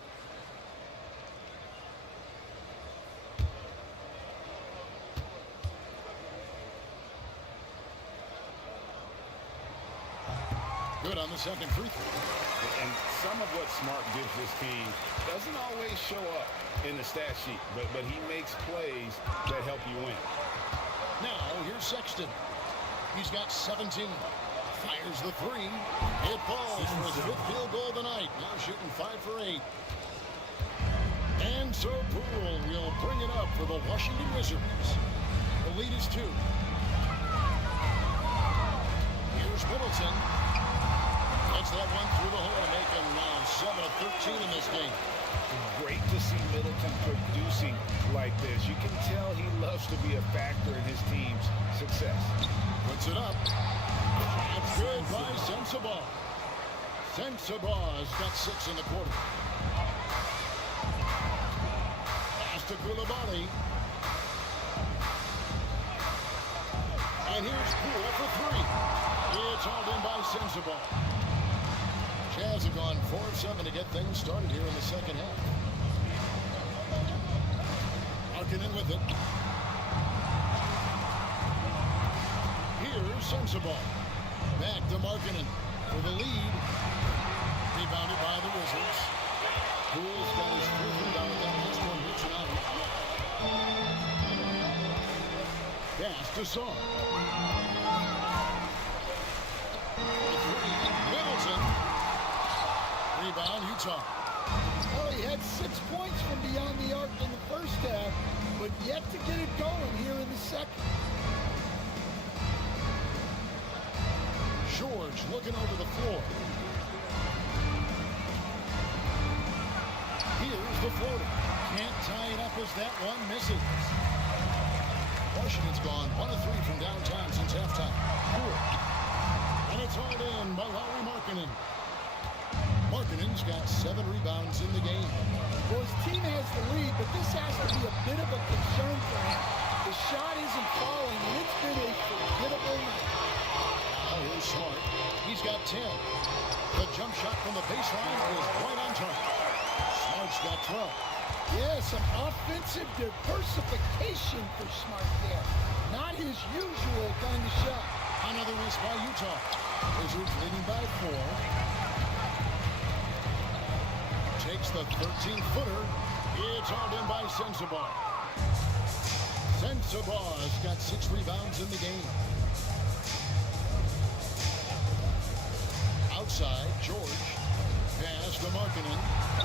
Good on the second free throw. And some of what Smart gives his team doesn't always show up in the stat sheet, but he makes plays that help you win. Now, here's Sexton. He's got 17. Fires the 3. It falls for his 5th field goal of the night. Now shooting 5 for 8. And so Poole will bring it up for the Washington Wizards. The lead is 2. Here's Middleton. Gets that one through the hole to make him now 7 of 13 in this game. Great to see Middleton producing like this. You can tell he loves to be a factor in his team's success. Puts it up. That's good by Sensabaugh. Sensabaugh's got 6 in the quarter. Pass to Koulibaly. And here's Poole for 3. It's hauled in by Sensabaugh. Jazz have gone 4 of 7 to get things started here in the second half. Markkanen with it. Here's Sensabaugh. Back to Markkanen for the lead. Rebounded by the Wizards. Poole's got his first rebound with that last one here tonight. Pass to Saw. Middleton. Rebound, Utah. Well, he had 6 points from beyond the arc in the first half, but yet to get it going here in the second. George looking over the floor. Here's the floater. Can't tie it up as that one misses. Washington's gone 1 of 3 from downtown since halftime. And it's hauled in by Lauri Markkanen. Markkanen's got 7 rebounds in the game. Well, his team has the lead, but this has to be a bit of a concern for him. The shot isn't falling, and it's been a forgettable night. Oh, here's Smart. He's got 10. The jump shot from the baseline is right on target. Smart's got 12. Yeah, some offensive diversification for Smart there. Not his usual kind of shot. Another miss by Utah. Wizards leading by 4. Takes the 13-footer. It's hauled in by Sensabaugh. Sensabaugh's got 6 rebounds in the game. Outside, George. Pass to Markkanen.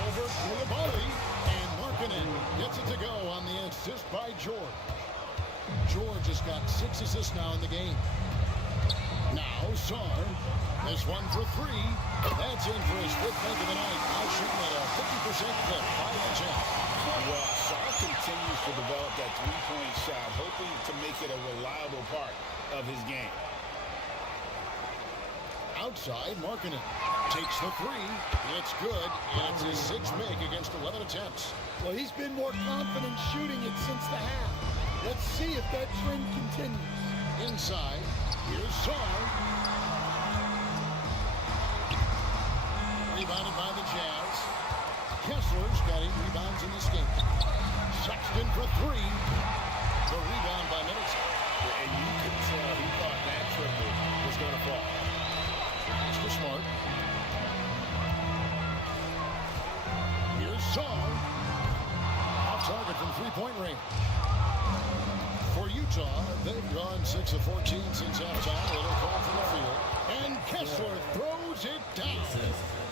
Over Koulibaly. And Markkanen gets it to go on the assist by George. George has got 6 assists now in the game. Now, Sarr. This one for 3. That's in for his 5th make of the night. Now shooting at a 50% clip. 5 on chance. Well, Sarr continues to develop that three-point shot, hoping to make it a reliable part of his game. Outside, Markkanen takes the 3. It's good. And it's his 6th make against 11 attempts. Well, he's been more confident shooting it since the half. Let's see if that trend continues. Inside, here's Sarr. Rebounded by the Jazz. Kessler's got 8 rebounds in this game. Sexton for 3. The rebound by Middleton. And you could tell he thought that triple was going to fall. Mr. Smart. Here's Sarr. Off target from 3-point range. For Utah, they've gone 6 of 14 since halftime. A little call from the field. And Kessler throws it down.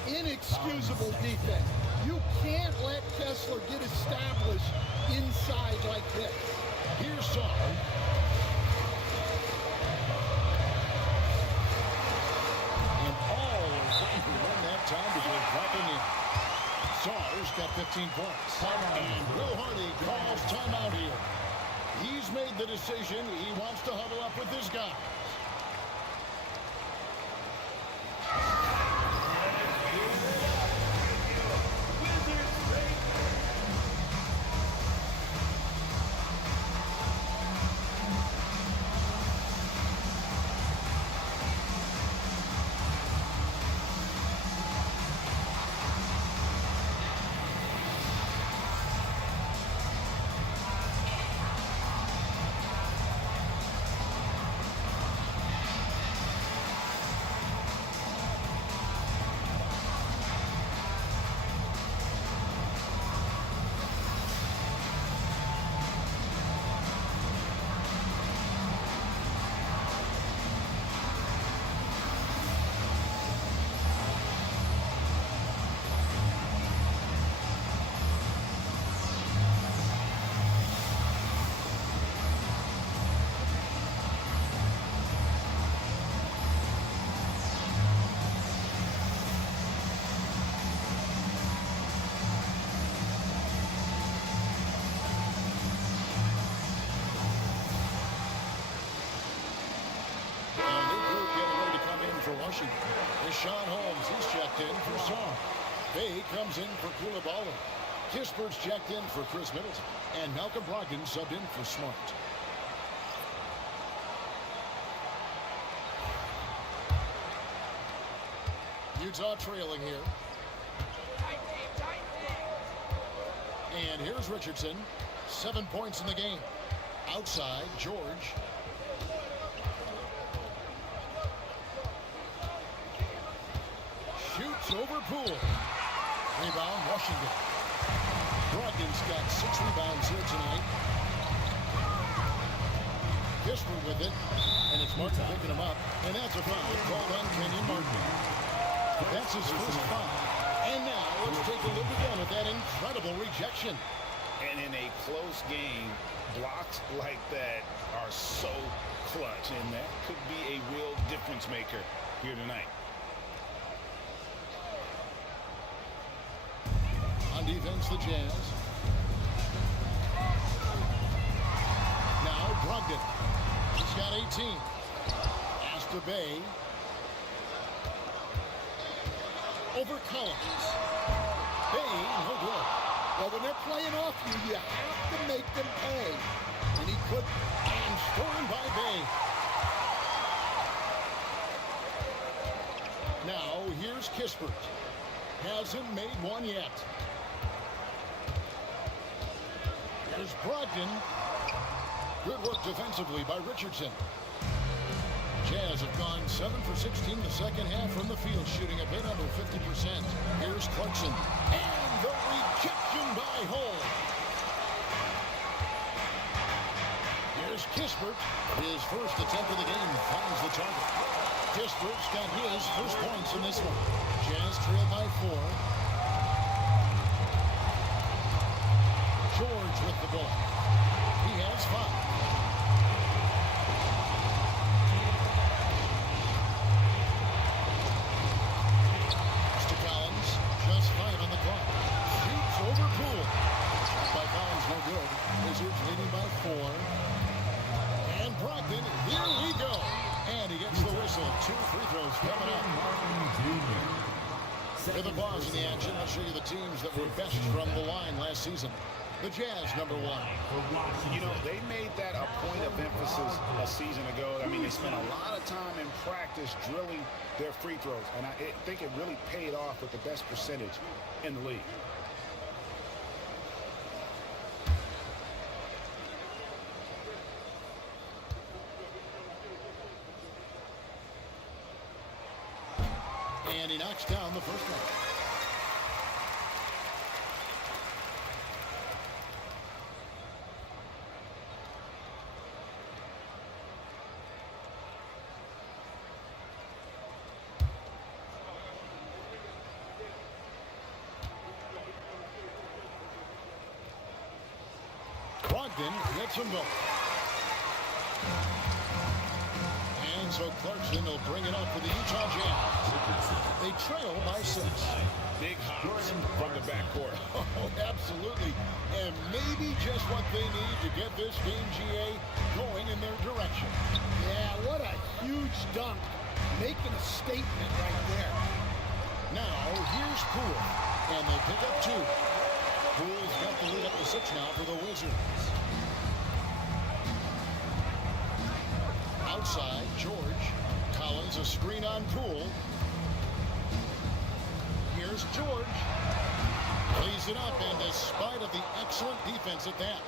Inexcusable defense. You can't let Kessler get established inside like this. Here's Sarr. And all are trying to run that time before dropping in. Sarr's got 15 points. And Will Hardy calls timeout here. He's made the decision. He wants to huddle up with his guys. Sean Holmes, he's checked in for Sarr. Bay comes in for Koulibaly. Kispert's checked in for Chris Middleton. And Malcolm Brogdon subbed in for Smart. Utah trailing here. And here's Richardson. 7 points in the game. Outside, George. Shoots over Poole. Rebound, Washington. Brogdon's got 6 rebounds here tonight. Kisper with it, and it's Martin picking him up, and that's a foul called on Kenyon Martin. That's his first foul. And now let's take a look again at that incredible rejection. And in a close game, blocks like that are so clutch, and that could be a real difference maker here tonight. On defense, the Jazz. Now Brogdon. He's got 18. Pass to Bay. Over Collins. Bay, no good. Well, when they're playing off you, you have to make them pay. And he could. And stolen by Bay. Now, here's Kispert. Hasn't made one yet. Here's Brogdon. Good work defensively by Richardson. Jazz have gone 7 for 16 the second half from the field, shooting a bit under 50%. Here's Clarkson. And the rejection by Hole. Here's Kispert. His first attempt of the game finds the target. Kispert's got his first points in this one. Jazz trail by 4. George with the ball. He has 5. Mr. Collins, just 5 on the clock. Shoots over Poole. By Collins, no good. Wizards leading by 4. And Brogdon, here we go. And he gets the whistle. 2 free throws coming up. With a pause in the action, I'll show you the teams that were best from the line last season. The Jazz, number 1. You know, they made that a point of emphasis a season ago. I mean, they spent a lot of time in practice drilling their free throws, and I think it really paid off with the best percentage in the league. And he knocks down the first one. Brogdon lets him go. And so Clarkson will bring it up for the Utah Jazz. They trail by 6. Big hops from the backcourt. Oh, absolutely. And maybe just what they need to get this game, GA, going in their direction. Yeah, what a huge dunk. Making a statement right there. Now, here's Poole. And they pick up 2. Poole's got the lead up to 6 now for the Wizards. Outside, George. Collins, a screen on Poole. Here's George. Lays it up, and despite of the excellent defense at that,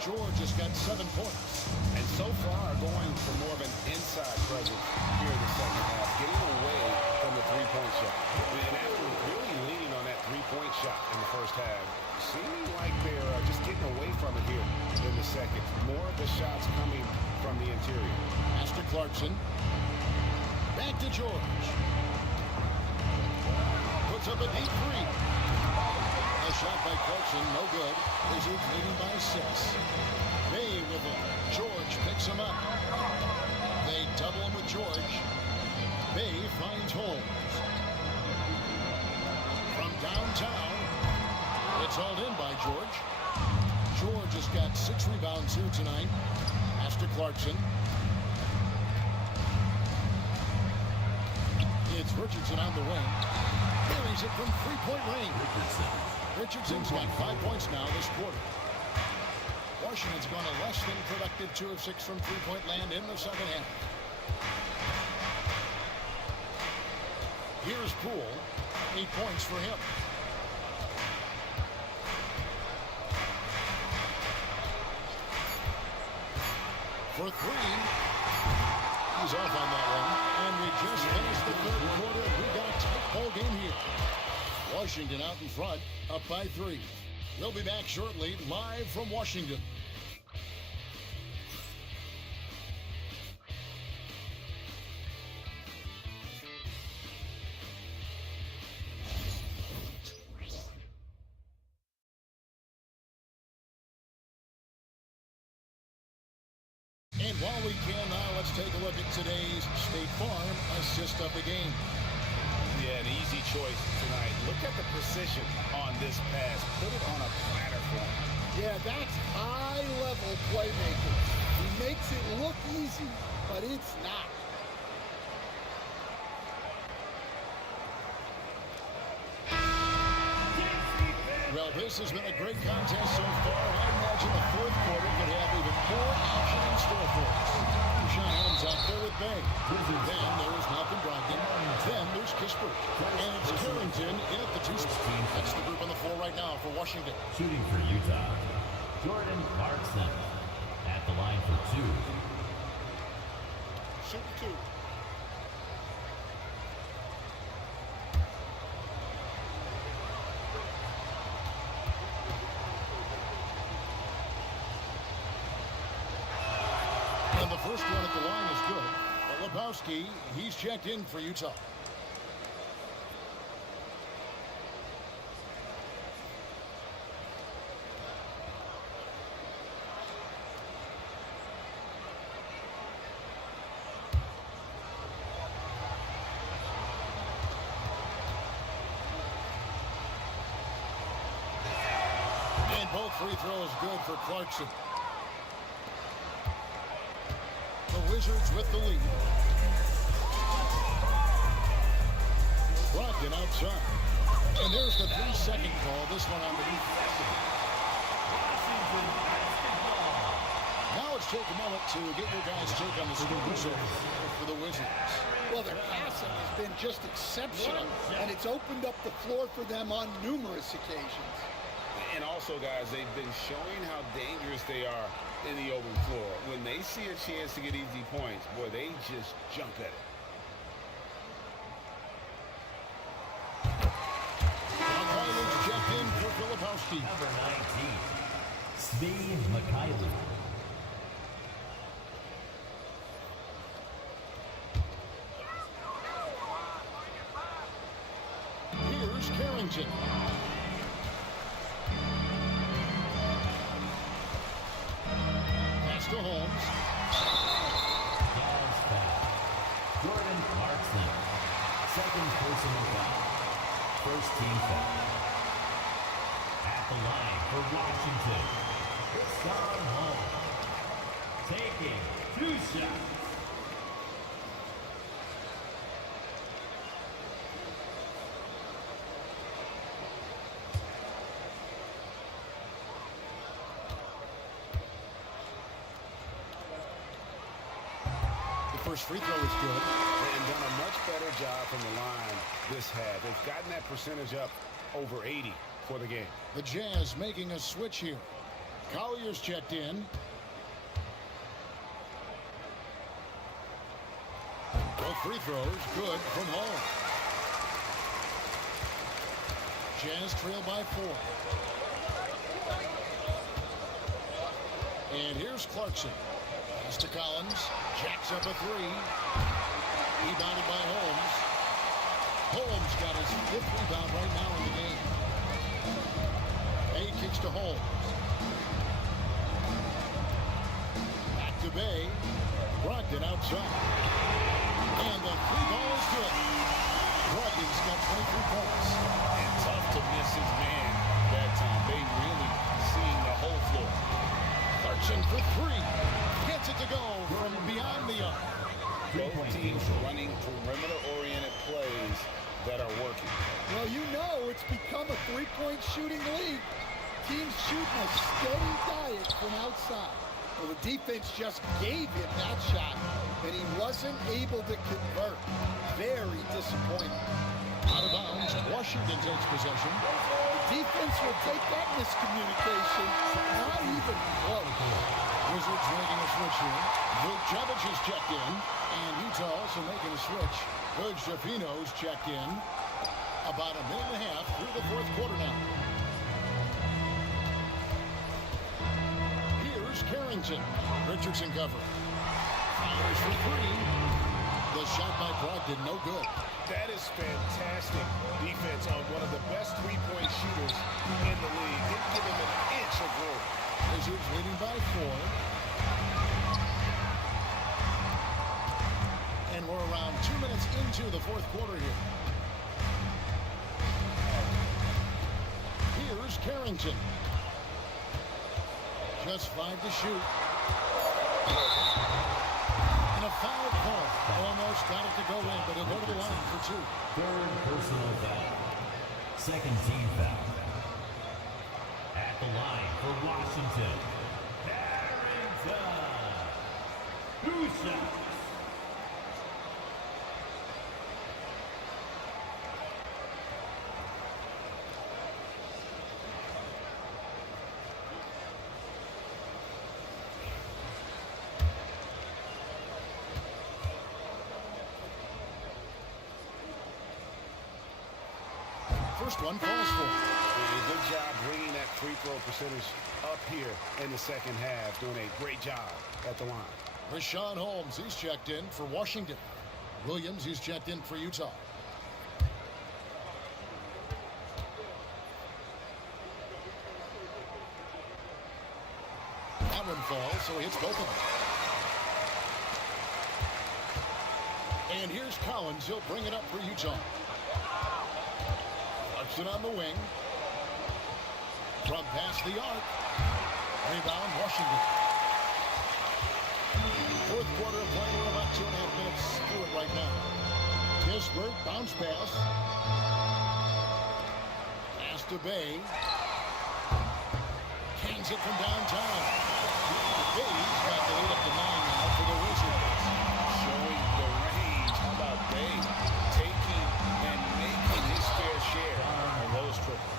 George has got 7 points. And so far, going for more of an inside presence here in the second half, getting away from the three-point shot. And after really leaning on that three-point shot in the first half, seeming like they're just getting away from it here in the second. More of the shots coming from the interior. Master Clarkson. Back to George. Puts up a deep 3. A shot by Clarkson, no good. Wizards leading by 6. Bay with it. George picks him up. They double him with George. Bay finds Holmes. From downtown, it's hauled in by George. George has got 6 rebounds here tonight. Master Clarkson. It's Richardson on the wing. Carries it from 3-point range. Richardson's got 5 points now this quarter. Washington's gone a less than productive 2 of 6 from 3-point land in the second half. Here's Poole. 8 points for him. For 3. He's off on that one. And we just finished the third quarter. We've got a tight ball game here. Washington out in front, up by 3. We'll be back shortly, live from Washington. And while we can now, let's take a look at today's State Farm assist of the game. Yeah, an easy choice tonight. Look at the precision on this pass. Put it on a platter for him. Yeah, that's high-level playmaking. He makes it look easy, but it's not. Well, this has been a great contest so far. I imagine the fourth quarter could have even more action in store for us. Sean Holmes out there with Bay. Then there's Malcolm Brogdon. Then there's Kispert. And it's Carrington in at the 2 spot. That's the group on the floor right now for Washington. Shooting for Utah, Jordan Clarkson at the line for 2. Shoot 2. And the first one at the line is good. But Lebowski, he's checked in for Utah. And both free throws good for Clarkson. The Wizards with the lead. Brogdon outside. And there's the 3-second call. This one on the defense. Now let's take a moment to get your guys' take on the scoring so for the Wizards. Well, their passing has been just exceptional, and it's opened up the floor for them on numerous occasions. And also, guys, they've been showing how dangerous they are in the open floor. When they see a chance to get easy points, boy, they just jump at it. Mikhail's checked in for Filipowski. Number 19, Svi Mikhailov. Here's Carrington. Pass to Holmes. Jazz foul. Jordan Clarkson. Second personal foul. First team foul. At the line for Washington, Sean Holmes. Taking 2 shots. First free throw is good. And done a much better job from the line this half. They've gotten that percentage up over 80 for the game. The Jazz making a switch here. Collier's checked in. Both free throws good from Holmes. Jazz trail by 4. And here's Clarkson. Pass to Collins. Jacks up a 3. Rebounded by Holmes. Holmes got his 5th rebound right now in the game. Bay kicks to Holmes. Back to Bay. Brogdon outside. And the 3 ball is good. Brogdon's got 23 points. And tough to miss his man that time. Bay really seeing the whole floor. Clarkson for 3. Gets it to go from beyond the arc. Both teams running perimeter-oriented plays that are working. Well, you know it's become a three-point shooting league. Teams shooting a steady diet from outside. Well, the defense just gave him that shot, and he wasn't able to convert. Very disappointing. Out of bounds, Washington takes possession. The defense will take that miscommunication. Not even close. Wizards making a switch here. Vucevic is checked in, and Utah also making a switch. Good Jafino's checked in. About a minute and a half through the fourth quarter now. Here's Carrington. Richardson cover. Fires for three. The shot by Brogdon, no good. That is fantastic defense on one of the best three-point shooters in the league. Didn't give him an inch of room. Wizards leading by 4. And we're around 2 minutes into the fourth quarter here. Here's Carrington. Just 5 to shoot. And a foul call. Almost got it to go in, but he'll go to the line for 2. Third personal foul. Second team foul. At the line for Washington, Carrington. 2 shots. First one falls for. Good job bringing that free throw percentage up here in the second half. Doing a great job at the line. Rashawn Holmes, he's checked in for Washington. Williams, he's checked in for Utah. That one falls, so he hits both of them. And here's Collins. He'll bring it up for Utah. It on the wing. From past the arc. Rebound, Washington. Fourth quarter of play. We're about 2.5 minutes through it right now. Kispert, bounce pass. Pass to Bay. Canes it from downtown. Bay's got the lead up to 9 now for the Wizards. Showing the range. How about Bay taking and making his fair share of those triples.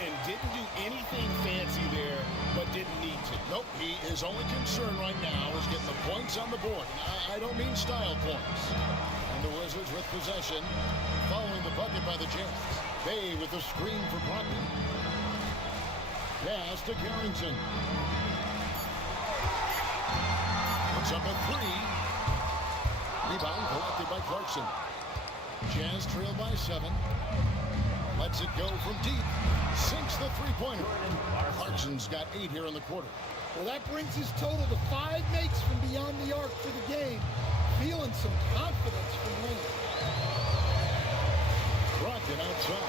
And didn't do anything fancy there, but didn't need to. Nope, his only concern right now is getting the points on the board. I don't mean style points. And the Wizards with possession, following the bucket by the Jazz. Bay with the screen for Brogdon. Pass to Carrington. Puts up a 3. Rebound collected by Clarkson. Jazz trail by 7. Lets it go from deep. Sinks the three-pointer. Clarkson's got 8 here in the quarter. Well, that brings his total to 5 makes from beyond the arc for the game. Feeling some confidence from him. Brogdon outside.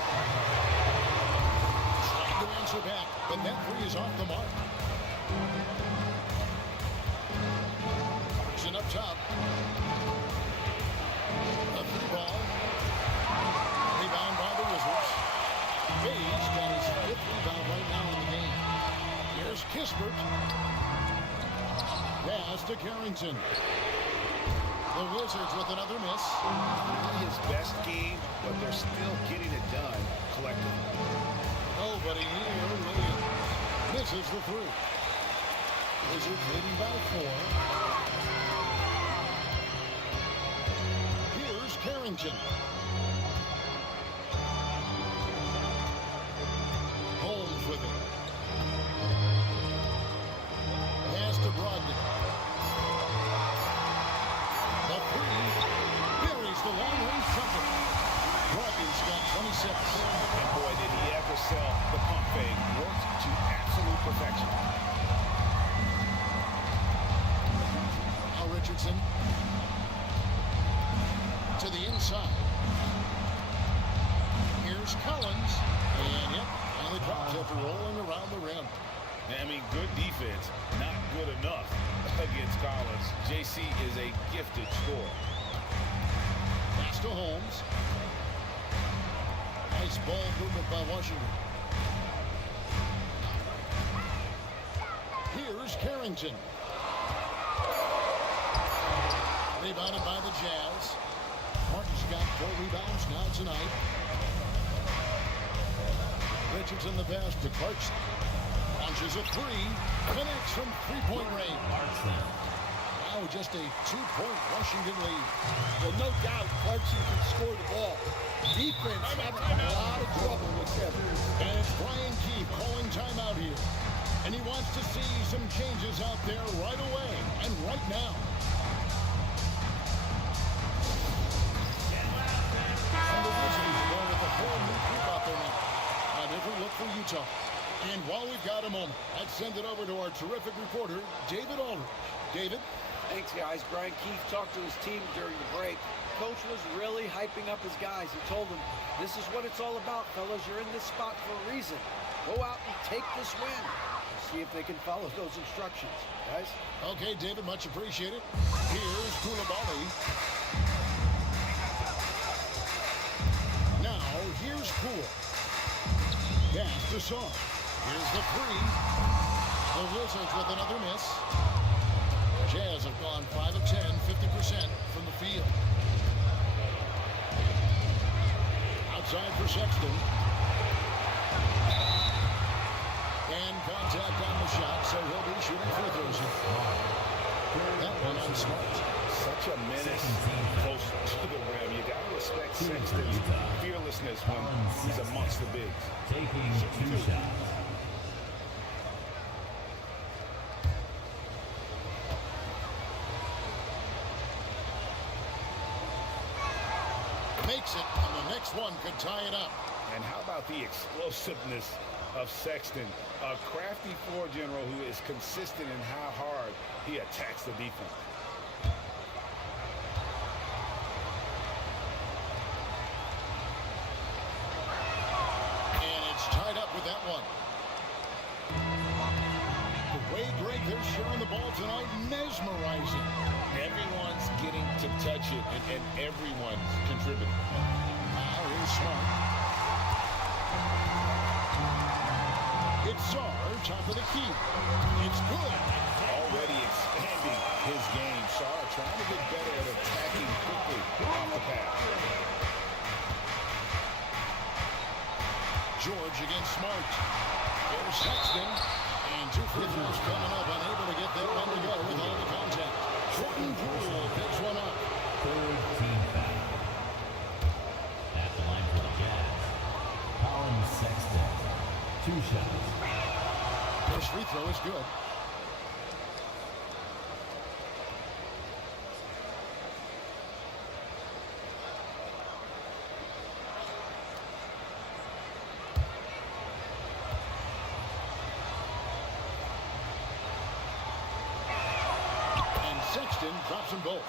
Trying to answer back, but that 3 is off the mark. Clarkson up top. A 3 ball. Rebound by the Wizards. Bay's got his 5th rebound right now in the game. Here's Kispert. Pass to Carrington. The Wizards with another miss. His best game, but they're still getting it done collectively. Nobody here. Williams misses the 3. Wizards leading by 4. Here's Carrington. Holmes with it. Pass to Brogdon. The 3 buries the long-range jumper. Brogdon's got 26. And boy, did he ever sell the pump fake. Worked to absolute perfection. Now Richardson to the inside. Here's Collins. And yep, finally drops after rolling around the rim. I mean, good defense, not good enough against Collins. JC is a gifted scorer. Pass to Holmes. Nice ball movement by Washington. Here's Carrington. Rebounded by the Jazz. Martin's got 4 rebounds now tonight. Richardson the pass to Clarkson. Launches a 3. Connects from 3-point range. Clarkson. Now now just a 2-point Washington lead. Well, no doubt Clarkson can score the ball. Defense having a lot of trouble with Kevin. And it's Brian Keefe calling timeout here. And he wants to see some changes out there right away and right now. And the Wizards going with a whole new group out there now. A different look for Utah. And while we've got a moment, let's send it over to our terrific reporter, David Aldridge. David? Thanks, guys. Brian Keefe talked to his team during the break. Coach was really hyping up his guys. He told them, this is what it's all about, fellas. You're in this spot for a reason. Go out and take this win. See if they can follow those instructions, guys. Okay, David, much appreciated. Here's Koulibaly. Now, here's Poole. Pass to Saw. Here's the three. The Wizards with another miss. Jazz have gone 5 of 10, 50% from the field. Outside for Sexton. And contact on the shot, so he'll be shooting free throws. That one on Smart. Such a menace close to the rim. You got to respect Sexton's fearlessness when he's amongst the bigs. Taking 2 shots. Makes it, and the next one could tie it up. And how about the explosiveness of Sexton? A crafty floor general who is consistent in how hard he attacks the defense. And it's tied up with that one. The way Greg, they're sharing the ball tonight, mesmerizing. Everyone's getting to touch it, and everyone's contributing. Now here's Smart. It's Sarr, top of the key. It's good. Already expanding his game. Sarr trying to get better at attacking quickly off the pass. George against Smart. Here's Sexton. And 2 free throws coming up. Unable to get that one to go with all the contact. Jordan Poole picks one up. Third team foul. At the line for the Jazz, Colin Sexton. 2 shots. First free throw is good. And Sexton drops them both.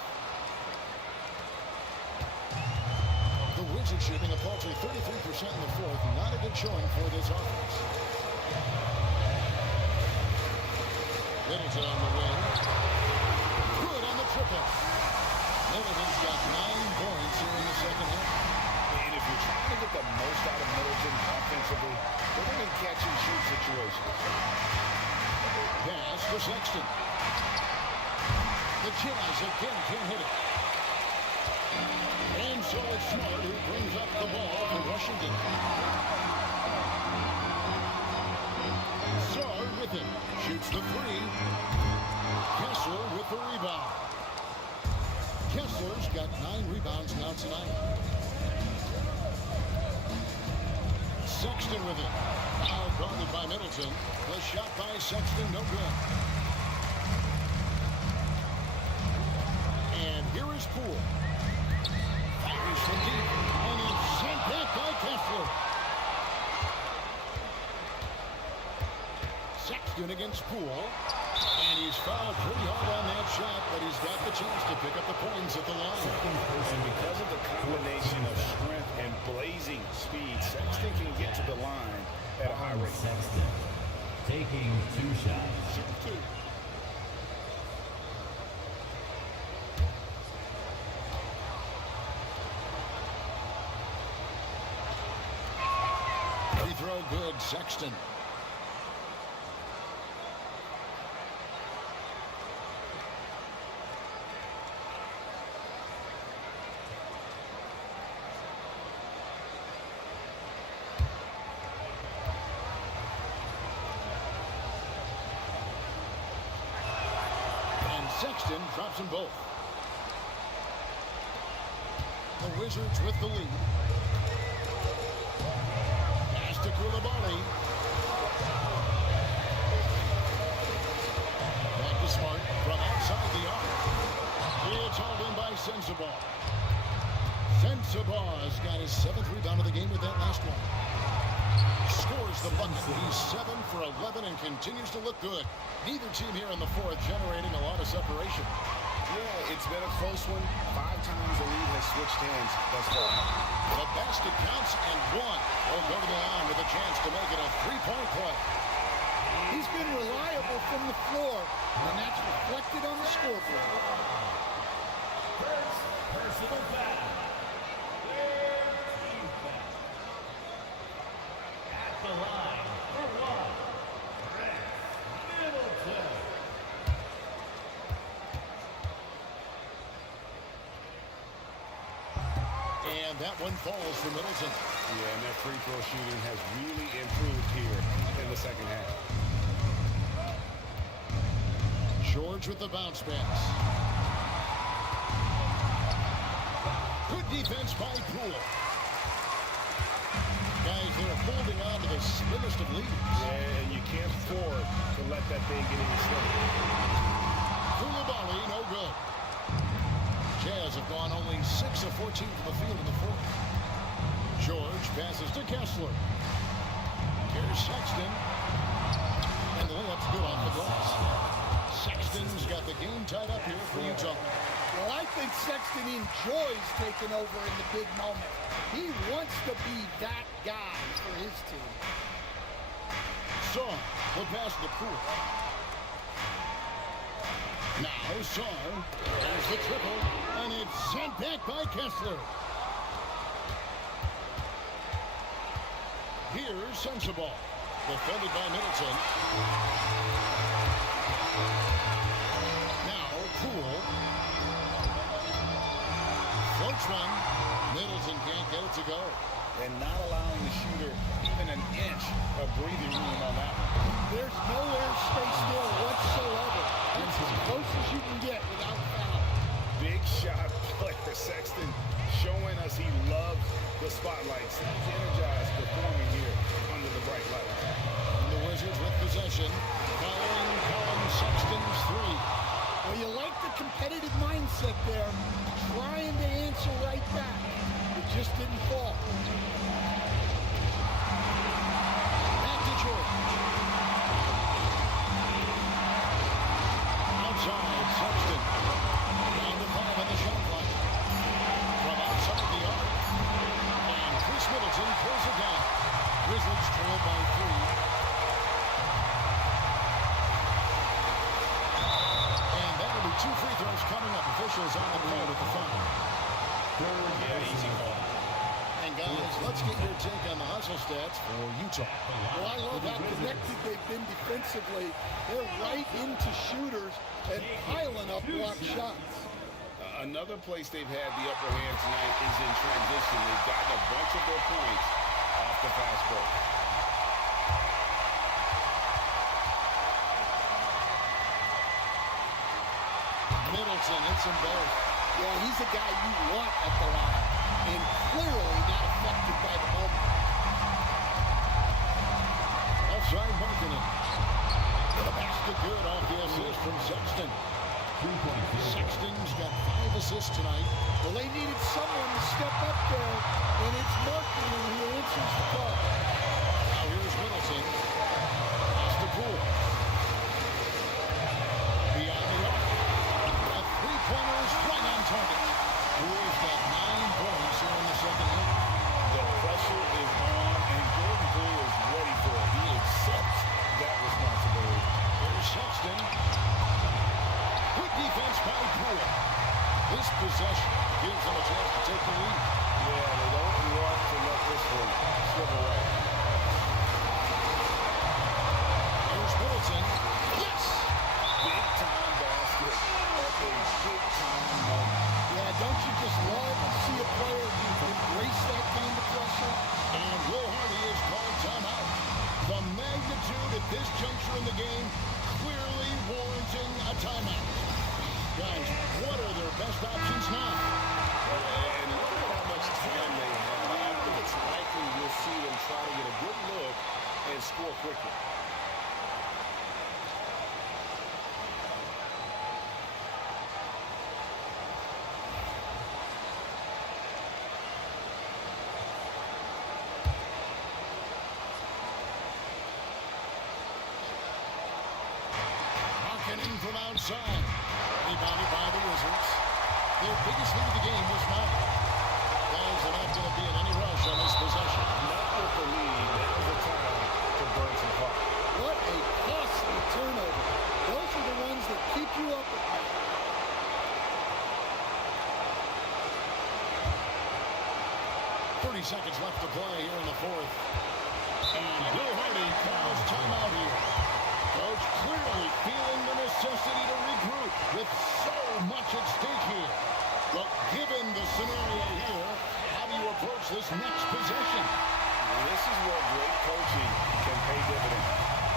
The Wizards shooting a paltry 33% in the fourth. Not a good showing for this offense. Middleton on the wing. Good on the triple. Middleton's got 9 points here in the second half. And if you're trying to get the most out of Middleton offensively, they're going to catch and shoot situations. Pass to Sexton. The Jazz again can't hit it. And so it's Smart who brings up the ball for Washington. Sarr with it. Shoots the three. Kessler with the rebound. Kessler's got 9 rebounds now tonight. Sexton with it. Now guarded by Middleton. The shot by Sexton, no good. And here is Poole. Fires from deep. And it's sent back by Kessler. Sexton against Poole. And he's fouled pretty hard on that shot, but he's got the chance to pick up the points at the line. And because of the combination of strength and blazing speed, Sexton can get to the line at a high rate. Sexton taking 2 shots. Shoot 2. Free throw good, Sexton. Sexton drops them both. The Wizards with the lead. Pass to Koulibaly. Back to Smart from outside the arc. It's hauled in by Sensabaugh. Sensabaugh's got his 7th rebound of the game with that last one. Scores the bucket. He's 7 for 11 and continues to look good. Neither team here in the fourth generating a lot of separation. Yeah, it's been a close one. 5 times the lead has switched hands thus far. The basket counts and one. Will go to the line with a chance to make it a 3-point play. He's been reliable from the floor, and that's reflected on the scoreboard. First personal foul. Team foul. At the line for one. Middleton. And that one falls for Middleton. Yeah, and that free throw shooting has really improved here in the second half. George with the bounce pass. Good defense by Poole. Guys, they're holding on to the slimmest of leads. Yeah, and you can't afford to let that thing get any slimmer. Koulibaly, no good. Jazz have gone only 6 of 14 from the field in the fourth. George passes to Kessler. Here's Sexton. And the layup's good off the glass. Sexton's got the game tied up here for Utah. Well, I think Sexton enjoys taking over in the big moment. He wants to be that guy for his team. Saar will pass the Poole. Now Saar. There's the triple. And it's sent back by Kessler. Here's Sensabaugh. Defended by Middleton. Now Poole. Floats one. Middleton can't get it to go. And not allowing the shooter even an inch of breathing room on that one. There's no airspace there whatsoever. That's as close as you can get without foul. Big shot player Sexton showing us he loves the spotlight. Seems energized performing here under the bright light. And the Wizards with possession. Following Colin Sexton's three. Well, you like the competitive mindset there. Trying to answer right back. It just didn't fall. Back to George. Outside, Sexton. Down to 5 on the shot clock. From outside the arc. And Chris Middleton pulls it down. Wizards trail by 3. And that will be 2 free throws coming up. Officials on the call with the foul. Yeah, easy call. And guys, let's get your take on the hustle stats for Utah. Well, I love how connected they've been defensively. They're right into shooters and piling up block shots. Another place they've had the upper hand tonight is in transition. They've gotten a bunch of their points off the fast break. Middleton hits them both. Yeah, he's a guy you want at the line, and clearly not affected by the moment. Outside Markkanen. The basket good off the assist from Sexton. Sexton's got 5 assists tonight. Well, they needed someone to step up there, and it's Markkanen who answers the call. Now here's Middleton. Pass to Poole. Beyond the arc. A three-pointer's right on target. Poole's got 9 points here in the second half. The pressure is on, and Jordan Poole is ready for it. He accepts that responsibility. Here's Sexton. Good defense by Poole. This possession gives them a chance to take the lead. Yeah, from outside. Rebounded by the Wizards. Their biggest lead of the game was 9. Guys are not going to be in any rush on this possession. Not with the lead. That was a time to burn some clock. What a costly turnover. Those are the ones that keep you up at night. Seconds left to play here in the fourth. And Will Hardy calls timeout here. Coach clearly feeling the necessity to regroup with so much at stake here. But given the scenario here, how do you approach this next possession? This is where great coaching can pay dividends.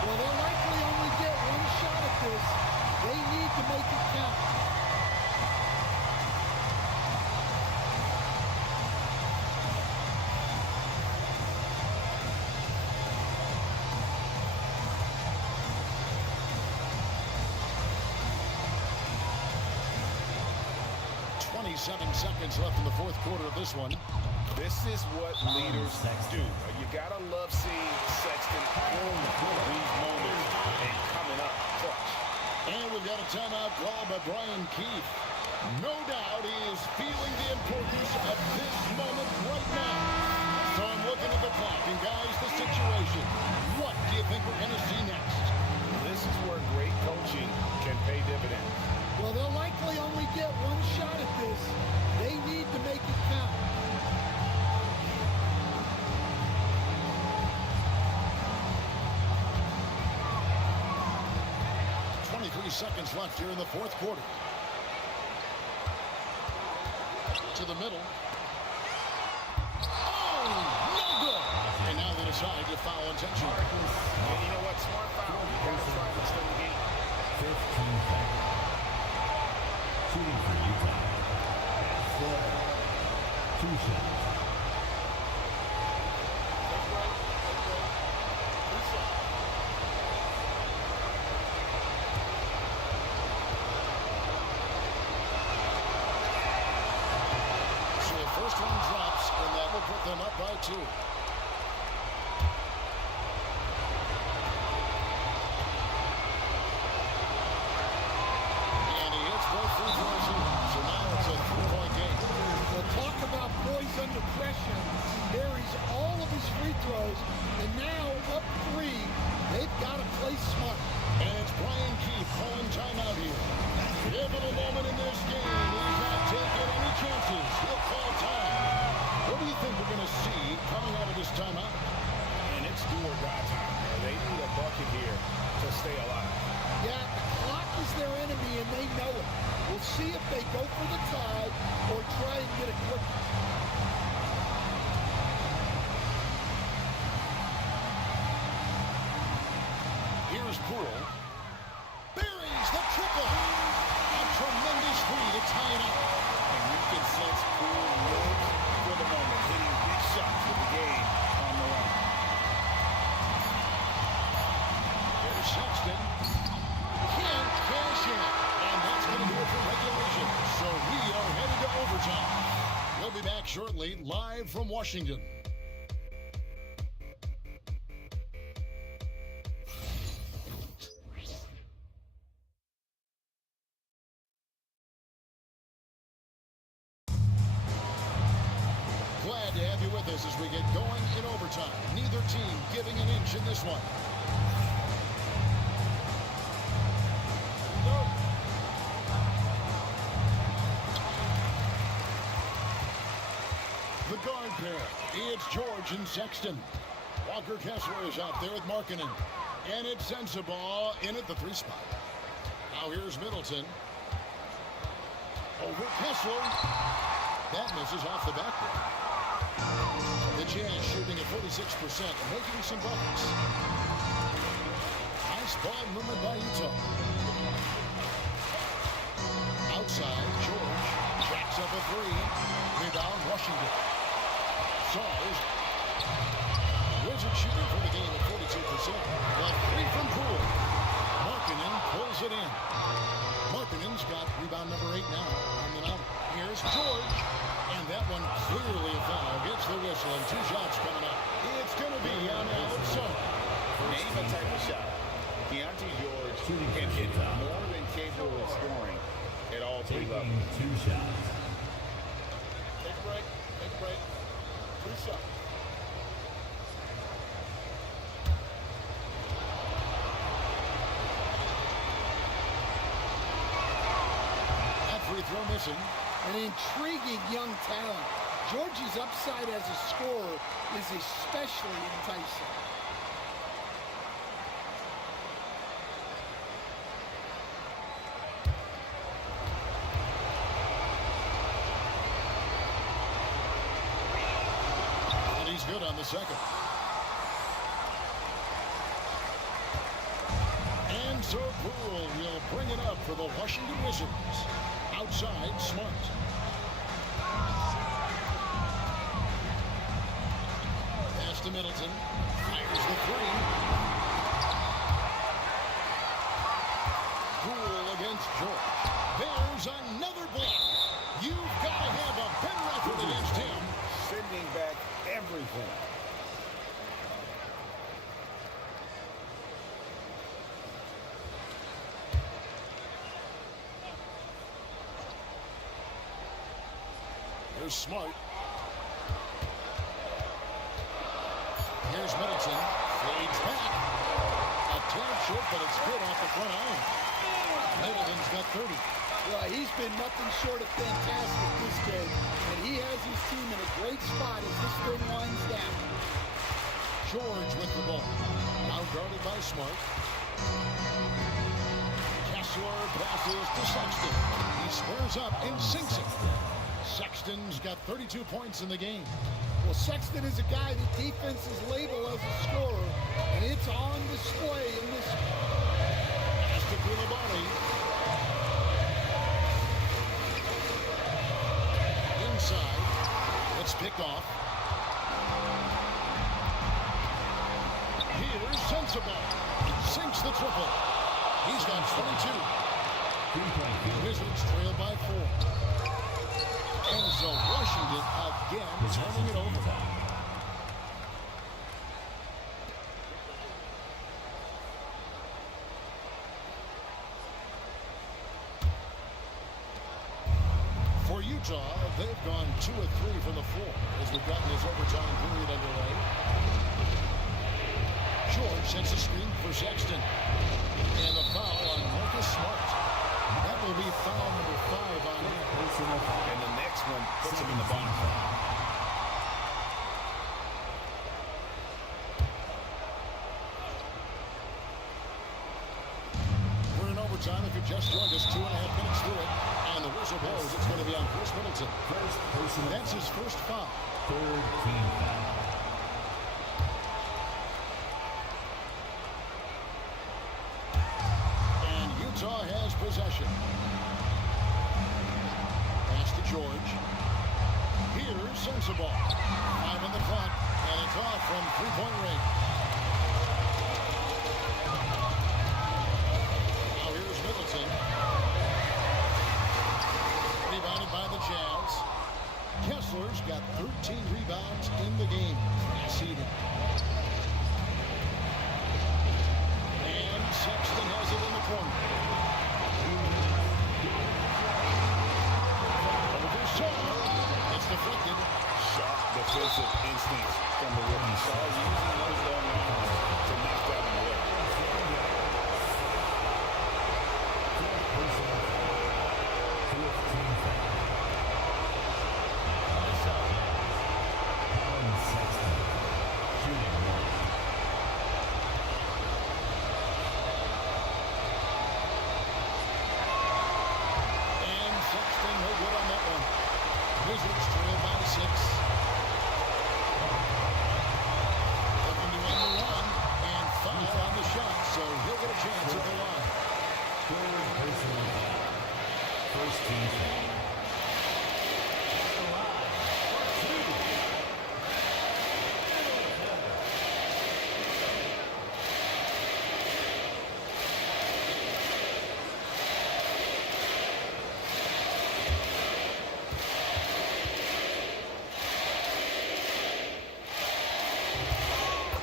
Well, they'll likely only get one shot at this. They need to make it count. 27 seconds left in the fourth quarter of this one. This is what leaders do. You gotta love seeing Sexton these moments and coming up clutch. And we've got a timeout call by Brian Keefe. No doubt he is feeling the importance of this moment right now. So I'm looking at the clock, and guys, the situation. What do you think we're going to see next? This is where great coaching can pay dividends. Well, they'll likely only get one shot at this. They need to make it count. Seconds left here in the fourth quarter. To the middle. Oh, no good. And now they decide to foul intentionally. And you know what? Smart foul. You got to try to extend the game. 15 seconds. Shooting for Utah. 2 shots. Put them up by 2. And he hits both free throws here. So now it's a 3-point game. Well, talk about boys under pressure. Buries all of his free throws, and now up 3. They've got to play smart. And it's Brian Keefe calling timeout here. Pivotal moment in this game. He's not taking any chances. He'll call time. What do you think we're going to see coming out of this timeout? And it's do or die time. They need a bucket here to stay alive. Yeah, the clock is their enemy, and they know it. We'll see if they go for the tie or try and get a quick. Here's Poole. Buries the triple. A tremendous lead. It's high enough. And you can sense Poole lives for the moment, hitting big shots with the game on the line. There's Sexton. Can't cash in. And that's going to do it for regulation. So we are headed to overtime. We'll be back shortly, live from Washington. Glad to have you with us as we get going in overtime. Neither team giving an inch in this one. The guard pair, it's George and Sexton. Walker Kessler is out there with Markkanen. And it's Sensabaugh in at the 3 spot. Now here's Middleton. Over Kessler. That misses off the backboard. The Jazz shooting at 46% and making some buckets. Nice ball movement by Utah. Outside, George jacks up a 3. Rebound, Washington. Saws. Wizards shooting for the game at 42%. The 3 from Poole. Markkanen pulls it in. Markkanen's got rebound number 8 now on the number. Here's George. And that one clearly a foul. Gets the whistle and 2 shots coming up. It's going to be on outside. Name a type of shot. Keontae George can hit more than capable of scoring at all three Taking levels. 2 shots. Take a break. Take a break. 2 shots. That free throw missing. An intriguing young talent. Georgie's upside as a scorer is especially enticing. And he's good on the second. And so Poole will bring it up for the Washington Wizards. Outside, Smart. Pass to Middleton. Fires the three. Poole against George. There's another block. You've got to have a better effort against him. Sending back everything. Here's Smart. Here's Middleton. Fades back. A tad short, but it's good off the front iron. Middleton's got 30. Well, he's been nothing short of fantastic this game, and he has his team in a great spot as this thing winds down. George with the ball. Now guarded by Smart. Kessler passes to Sexton. He squares up and sinks it. Sexton's got 32 points in the game. Well, Sexton is a guy that defenses label as a scorer, and it's on display in this. Has to do the body. Inside. It's picked off. Here's Sensible. Sinks the triple. He's got 22. Wizards trail by 4. And so Washington again turning it over. For Utah, they've gone 2 of 3 from the floor as we've gotten this overtime period underway. George sets a screen for Sexton. And the foul on Marcus Smart. That will be foul number 5 on him. And the next one puts him in the bottom. We're in overtime. If you just joined us, 2.5 minutes through it. And the whistle blows. It's going to be on Chris Middleton. That's his first foul. 3rd team foul. And Utah has possession. Pass to George. Here's Sensible. 5 on the clock. And it's off from 3-point range. Now here's Middleton. Rebounded by the Jazz. Kessler's got 13 rebounds in the game. Seeding. And Sexton has it in the corner. Over Shaw. It's deflected. Sharp defensive instincts from the rookie. Shaw using those long arms to knock that one away. And Sexton no good on that one. Wizards trail by 6. Looking to end the run. And foul on the shot, so he'll get a chance at the line. 3rd personal foul. 1st team foul.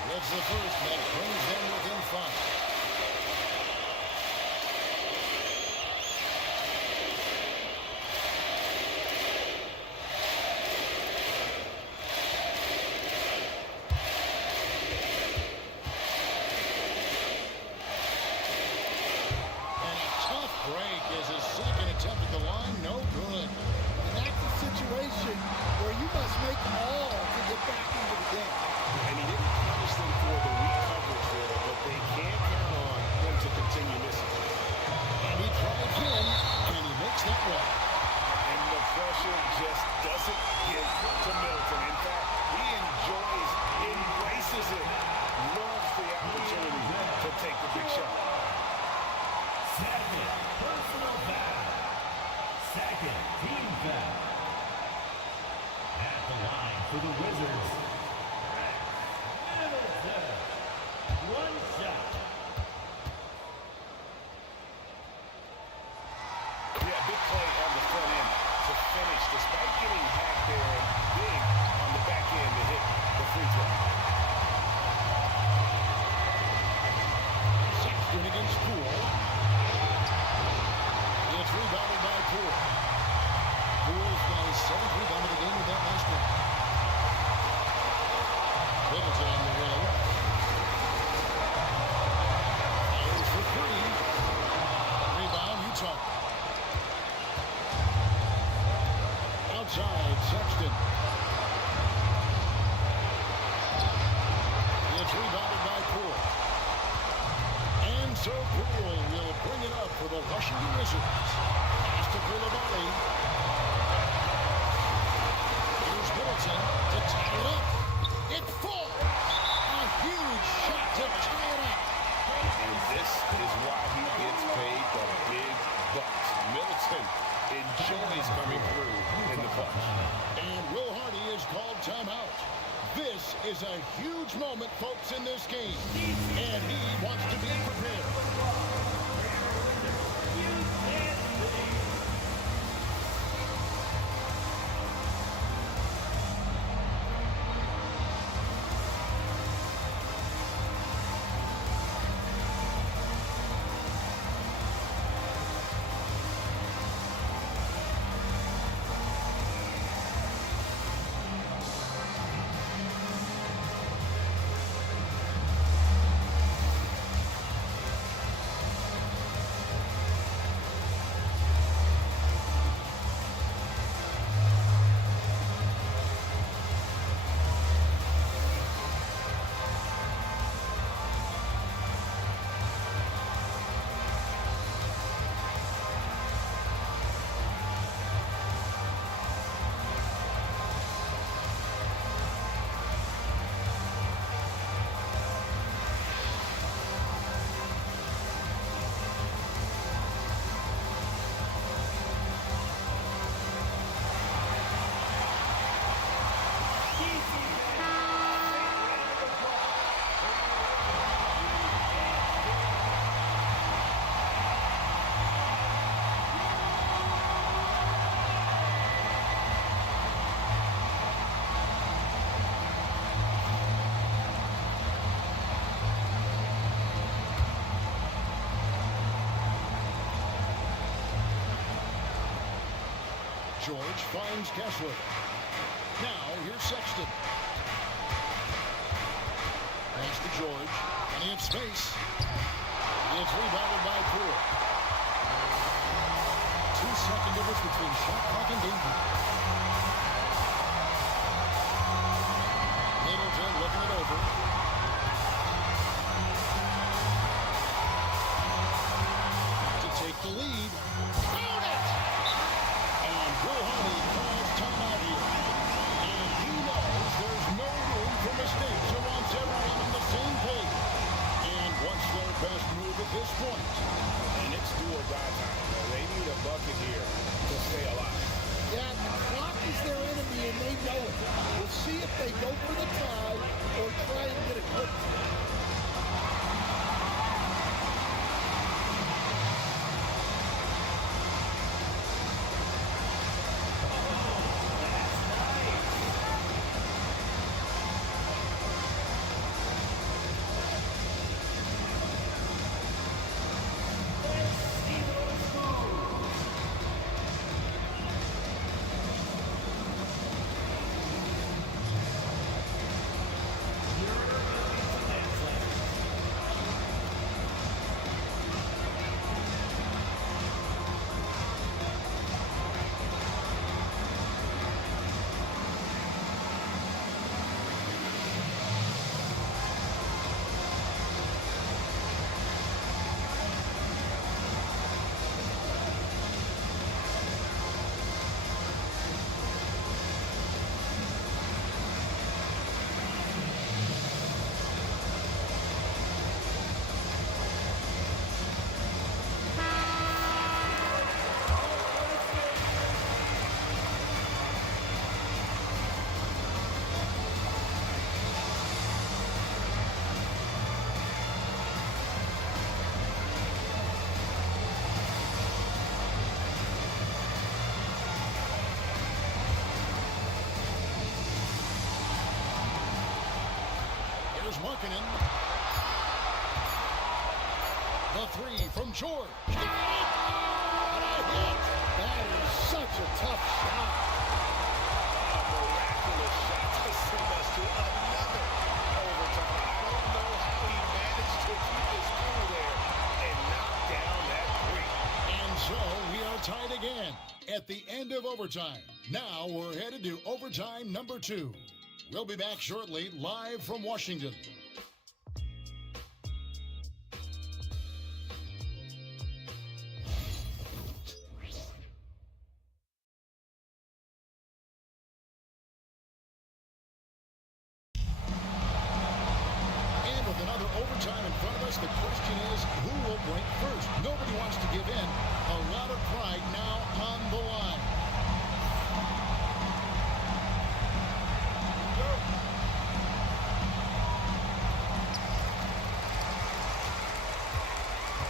That's the first that brings them within 5. so Poole will bring it up for the Washington Wizards. Pass to Koulibaly. Here's Middleton to tie it up. It falls. A huge shot to tie it up. And this is why he gets paid the big bucks. Middleton enjoys coming through in the clutch. And Will Hardy is called timeout. This is a huge moment, folks, in this game. And he wants to be prepared. George finds Kessler. Now, here's Sexton. Pass to George. Plenty of space. It's rebounded by Poole. 2-second difference between shot clock and game clock. Middleton looking it over. To take the lead. Found it! And Will Hardy calls timeout here. And he knows there's no room for mistakes. He wants everyone on the same page. And what's their best move at this point? And it's do or die time. They need a bucket here to stay alive. Yeah, the clock is their enemy, and they know it. We'll see if they go for the tie or try and get a quick. Markkanen. The three from George. That is such a tough shot. A miraculous shot to send us to another overtime. I don't know how he managed to keep his cool there and knock down that three. And so we are tied again at the end of overtime. Now we're headed to overtime number 2. We'll be back shortly, live from Washington. overtime in front of us. The question is, who will break first? Nobody wants to give in. A lot of pride now on the line.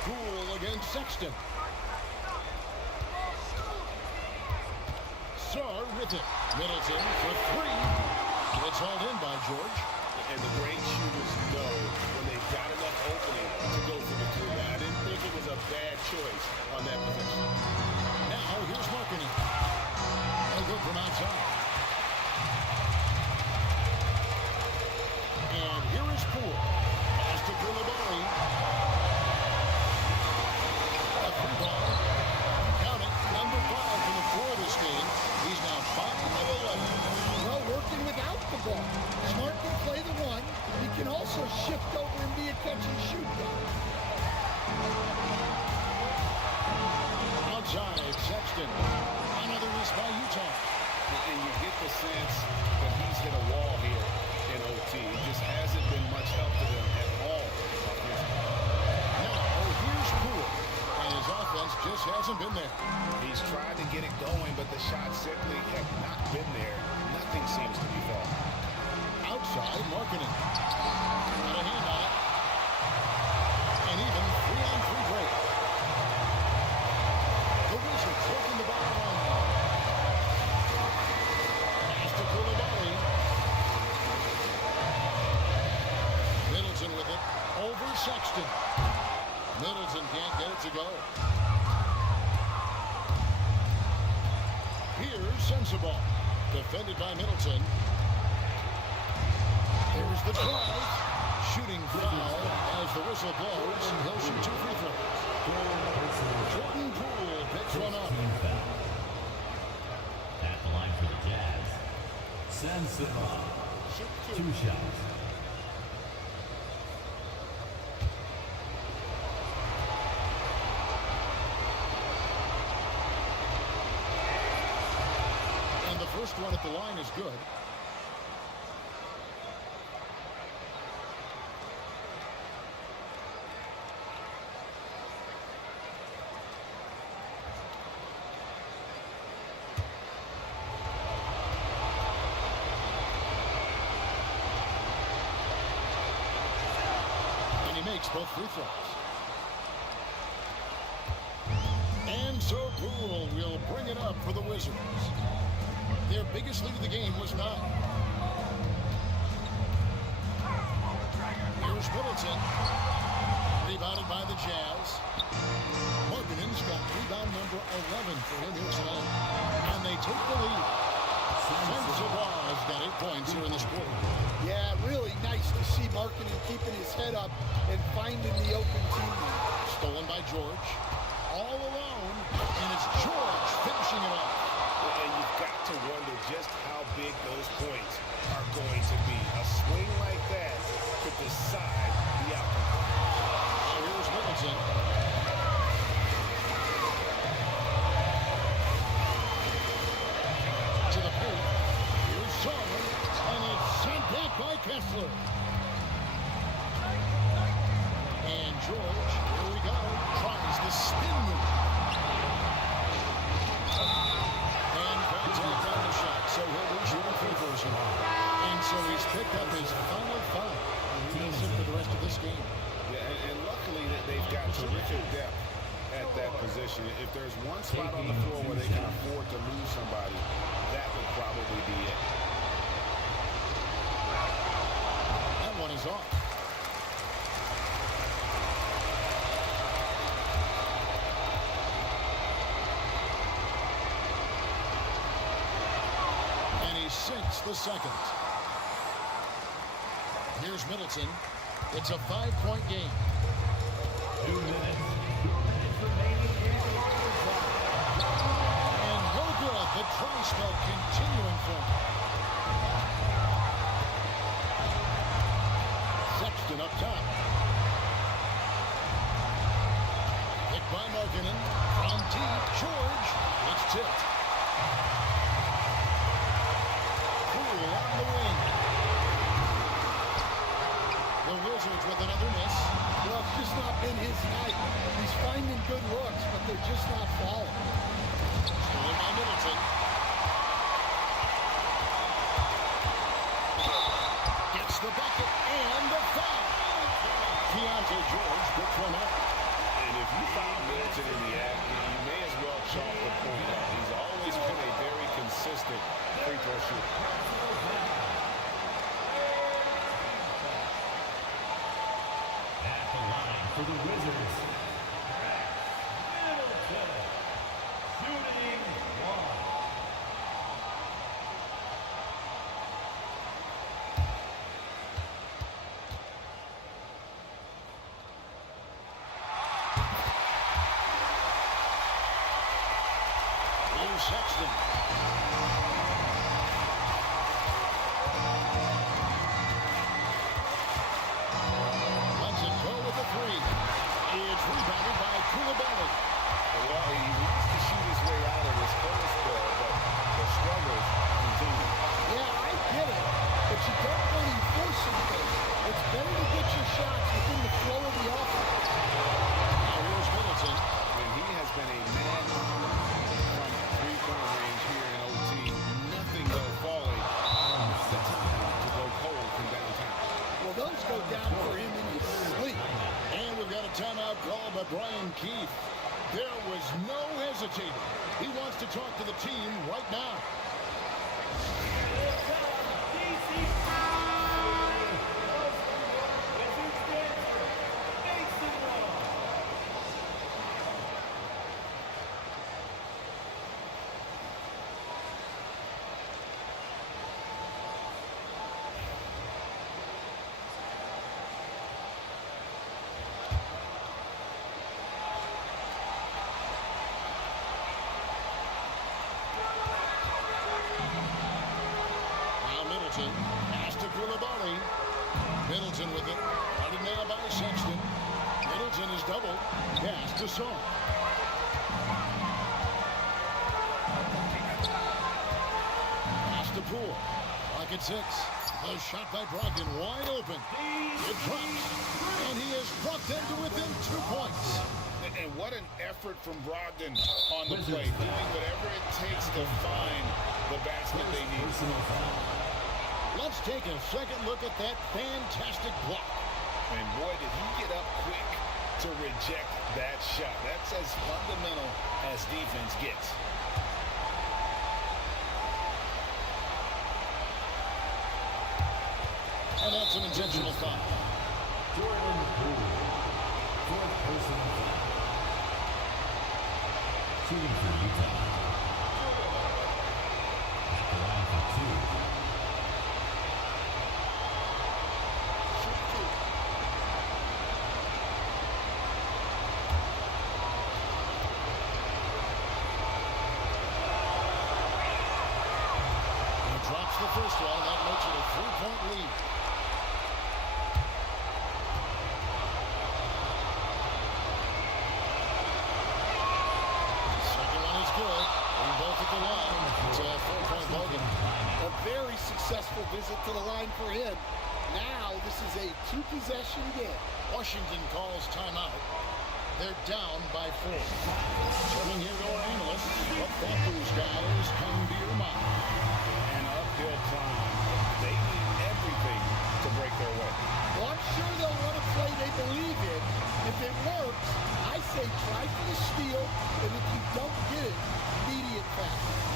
Poole against Sexton. Sarr with it. Middleton for three. It's hauled in by George. And the great shooters know when they've got enough opening to go for the three. I didn't think it was a bad choice on that possession. Now here's Markkanen. No good from outside. And here is Poole. Pass to Koulibaly. A free ball. Count it. Number 5 from the floor this game. He's now 5 of 11. Well, working without the ball. Smart can play the one. He can also shift over and be a catch and shoot guy. Outside, Sexton. Another miss by Utah. And you get the sense that he's hit a wall here in OT. It just hasn't been much help to them at all. Now, here's Poole. And his offense just hasn't been there. He's tried to get it going, but the shots simply have not been there. Nothing seems to be falling. Outside, Markkanen. Got a hand on it. And even 3-on-3 break. The Wizards taking the ball around. Pass to Koulibaly. Middleton with it. Over Sexton. Middleton can't get it to go. Here's Sensabaugh. Defended by Middleton. There's the drive. Shooting foul as the whistle blows, and he'll shoot 2 free throws. Jordan Poole picks one up. At the line for the Jazz, Sensabaugh. 2 shots. And the first one at the line is good. Makes both free throws. And so Poole will bring it up for the Wizards. Their biggest lead of the game was 9. Here's Middleton. Rebounded by the Jazz. Markkanen's got rebound number 11 for him here tonight. And they take the lead. Sensabaugh has got 8 points here in this quarter. Yeah, really nice to see Markkanen keeping his head up and finding the open teammate. Stolen by George. All alone. And it's George finishing it off. And you've got to wonder just how big those points are going to be. A swing like that could decide the outcome. So here's Middleton. To the paint. Here's Sarr. And it's sent back by Kessler. And George, here we go, tries the spin move. And contact on the shot, so he'll be shooting free throws here. And so he's picked up his final 5. And he'll sit for the rest of this game. Yeah, and luckily that they've got terrific depth at that position. If there's one spot on the floor where they can afford to lose somebody, that would probably be it. That one is off. And he sinks the second. Here's Middleton. It's a 5-point game. 2 minutes. And no good. The dry spell continuing for him. Sexton up top. Picked by Markkanen. From deep, George. It's tipped. Poole on the wing. The Wizards with another miss. Well, it's just not been his night. He's finding good looks, but they're just not falling. Stolen by Middleton. Gets the bucket and the foul. Keontae George picks one up. And if you found Middleton in the act, you may as well chalk the point up. He's always been a very consistent free throw shooter. At the line for the Wizards, Middleton, shooting one. Here's Sexton. Lets it go with the three. It's rebounded by Koulibaly. Well, he wants to shoot his way out of this first ball, but the struggles continue. Yeah, I get it, but you don't want to force anything. It's better to get your shots within the flow of the offense. Now here's Middleton. And he has been a man from three-point range here in OT. Nothing though falling. The time to go cold from downtown. Well, those go down for him in his sleep. And we've got a timeout call by Brian Keefe. There was no hesitating. He wants to talk to the team right now. Now Middleton. Pass to Koulibaly. Middleton with it. Running now by Sexton. Middleton is doubled. Pass to Song. Pass to Poole. Clock at 6. The shot by Brogdon wide open. It drops. And he has brought them to within 2 points. And what an effort from Brogdon on the play, doing whatever it takes to find the basket they need. Let's take a second look at that fantastic block. And boy, did he get up quick to reject that shot. That's as fundamental as defense gets. And that's an intentional foul. Jordan Poole, fourth personal foul. Shooting for Utah. At the line for two. He drops the first one. That makes it a 3-point lead. Second one is good. We're both at the line. It's a 4-point ballgame. A very successful visit to the line for him. Now this is a 2-possession game. Washington calls timeout. They're down by 4. Turning here to our analysts. What thought those guys come to your mind? An uphill climb. They need everything to break their way. Well, I'm sure they'll run a play they believe in. If it works, I say try for the steal, and if you don't get it, immediate foul.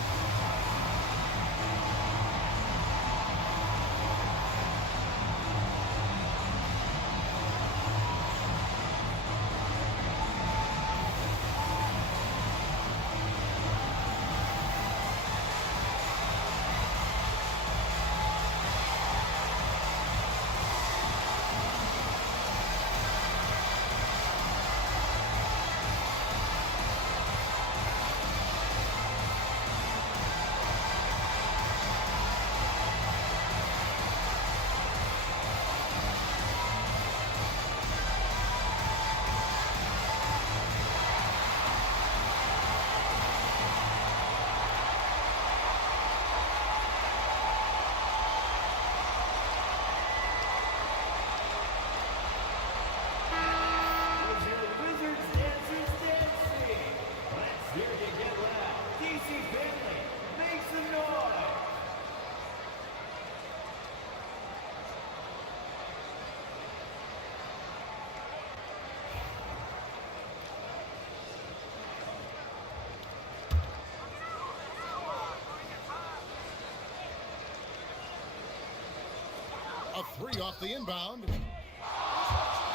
3 off the inbound.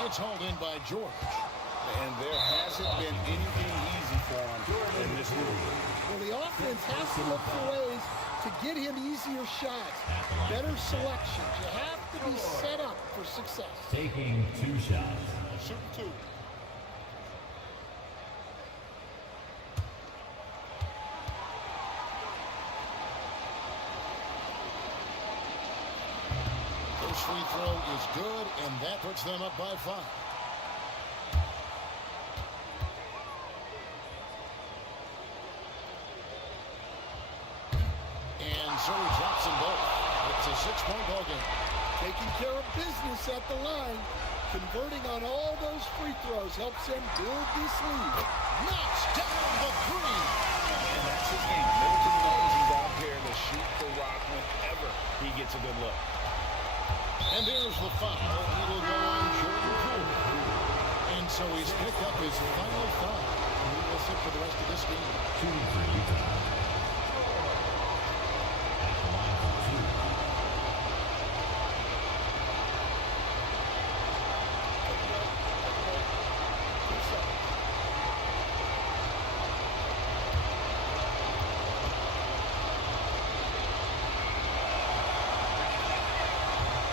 It's hauled in by George. And there hasn't been anything easy for him in this league. Well, the offense has to look for ways to get him easier shots, better selections. You have to be set up for success. Taking 2 shots. Shooting 2. First free throw is good, and that puts them up by 5. And so he drops them both. It's a 6-point ball game. Taking care of business at the line, converting on all those free throws helps them build this lead. Knocks down the 3. And that's his game. Middleton knows he's out there to shoot the rock whenever he gets a good look. And there's the foul. It'll go on Jordan Poole. And so he's picked up his final foul. And he will sit for the rest of this game. Shooting for Utah. At the line for 2.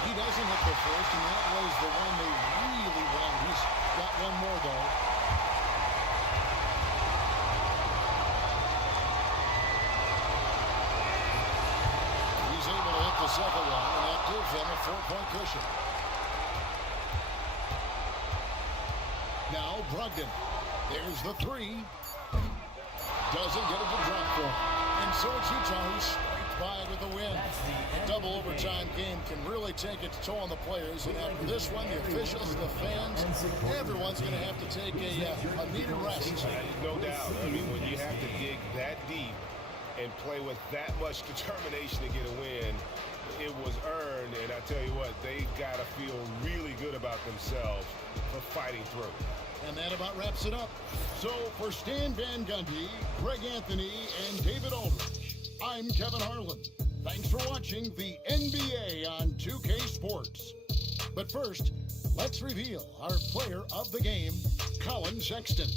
He doesn't hit the first, and that was the one they really wanted. He's got one more, though. He's able to hit the second one, and that gives them a 4-point cushion. Now Brogdon. There's the 3. Doesn't get it to drop for him. And so it's Utah who's scraped by with the win. Double overtime game can really take its toll on the players. And after this one, the officials, the fans, everyone's going to have to take a needed rest. No doubt. I mean, when you have to dig that deep and play with that much determination to get a win, it was earned. And I tell you what, they've got to feel really good about themselves for fighting through. And that about wraps it up. So for Stan Van Gundy, Greg Anthony, and David Aldridge, I'm Kevin Harlan. Thanks for watching the NBA on 2K Sports. But first, let's reveal our player of the game, Colin Sexton.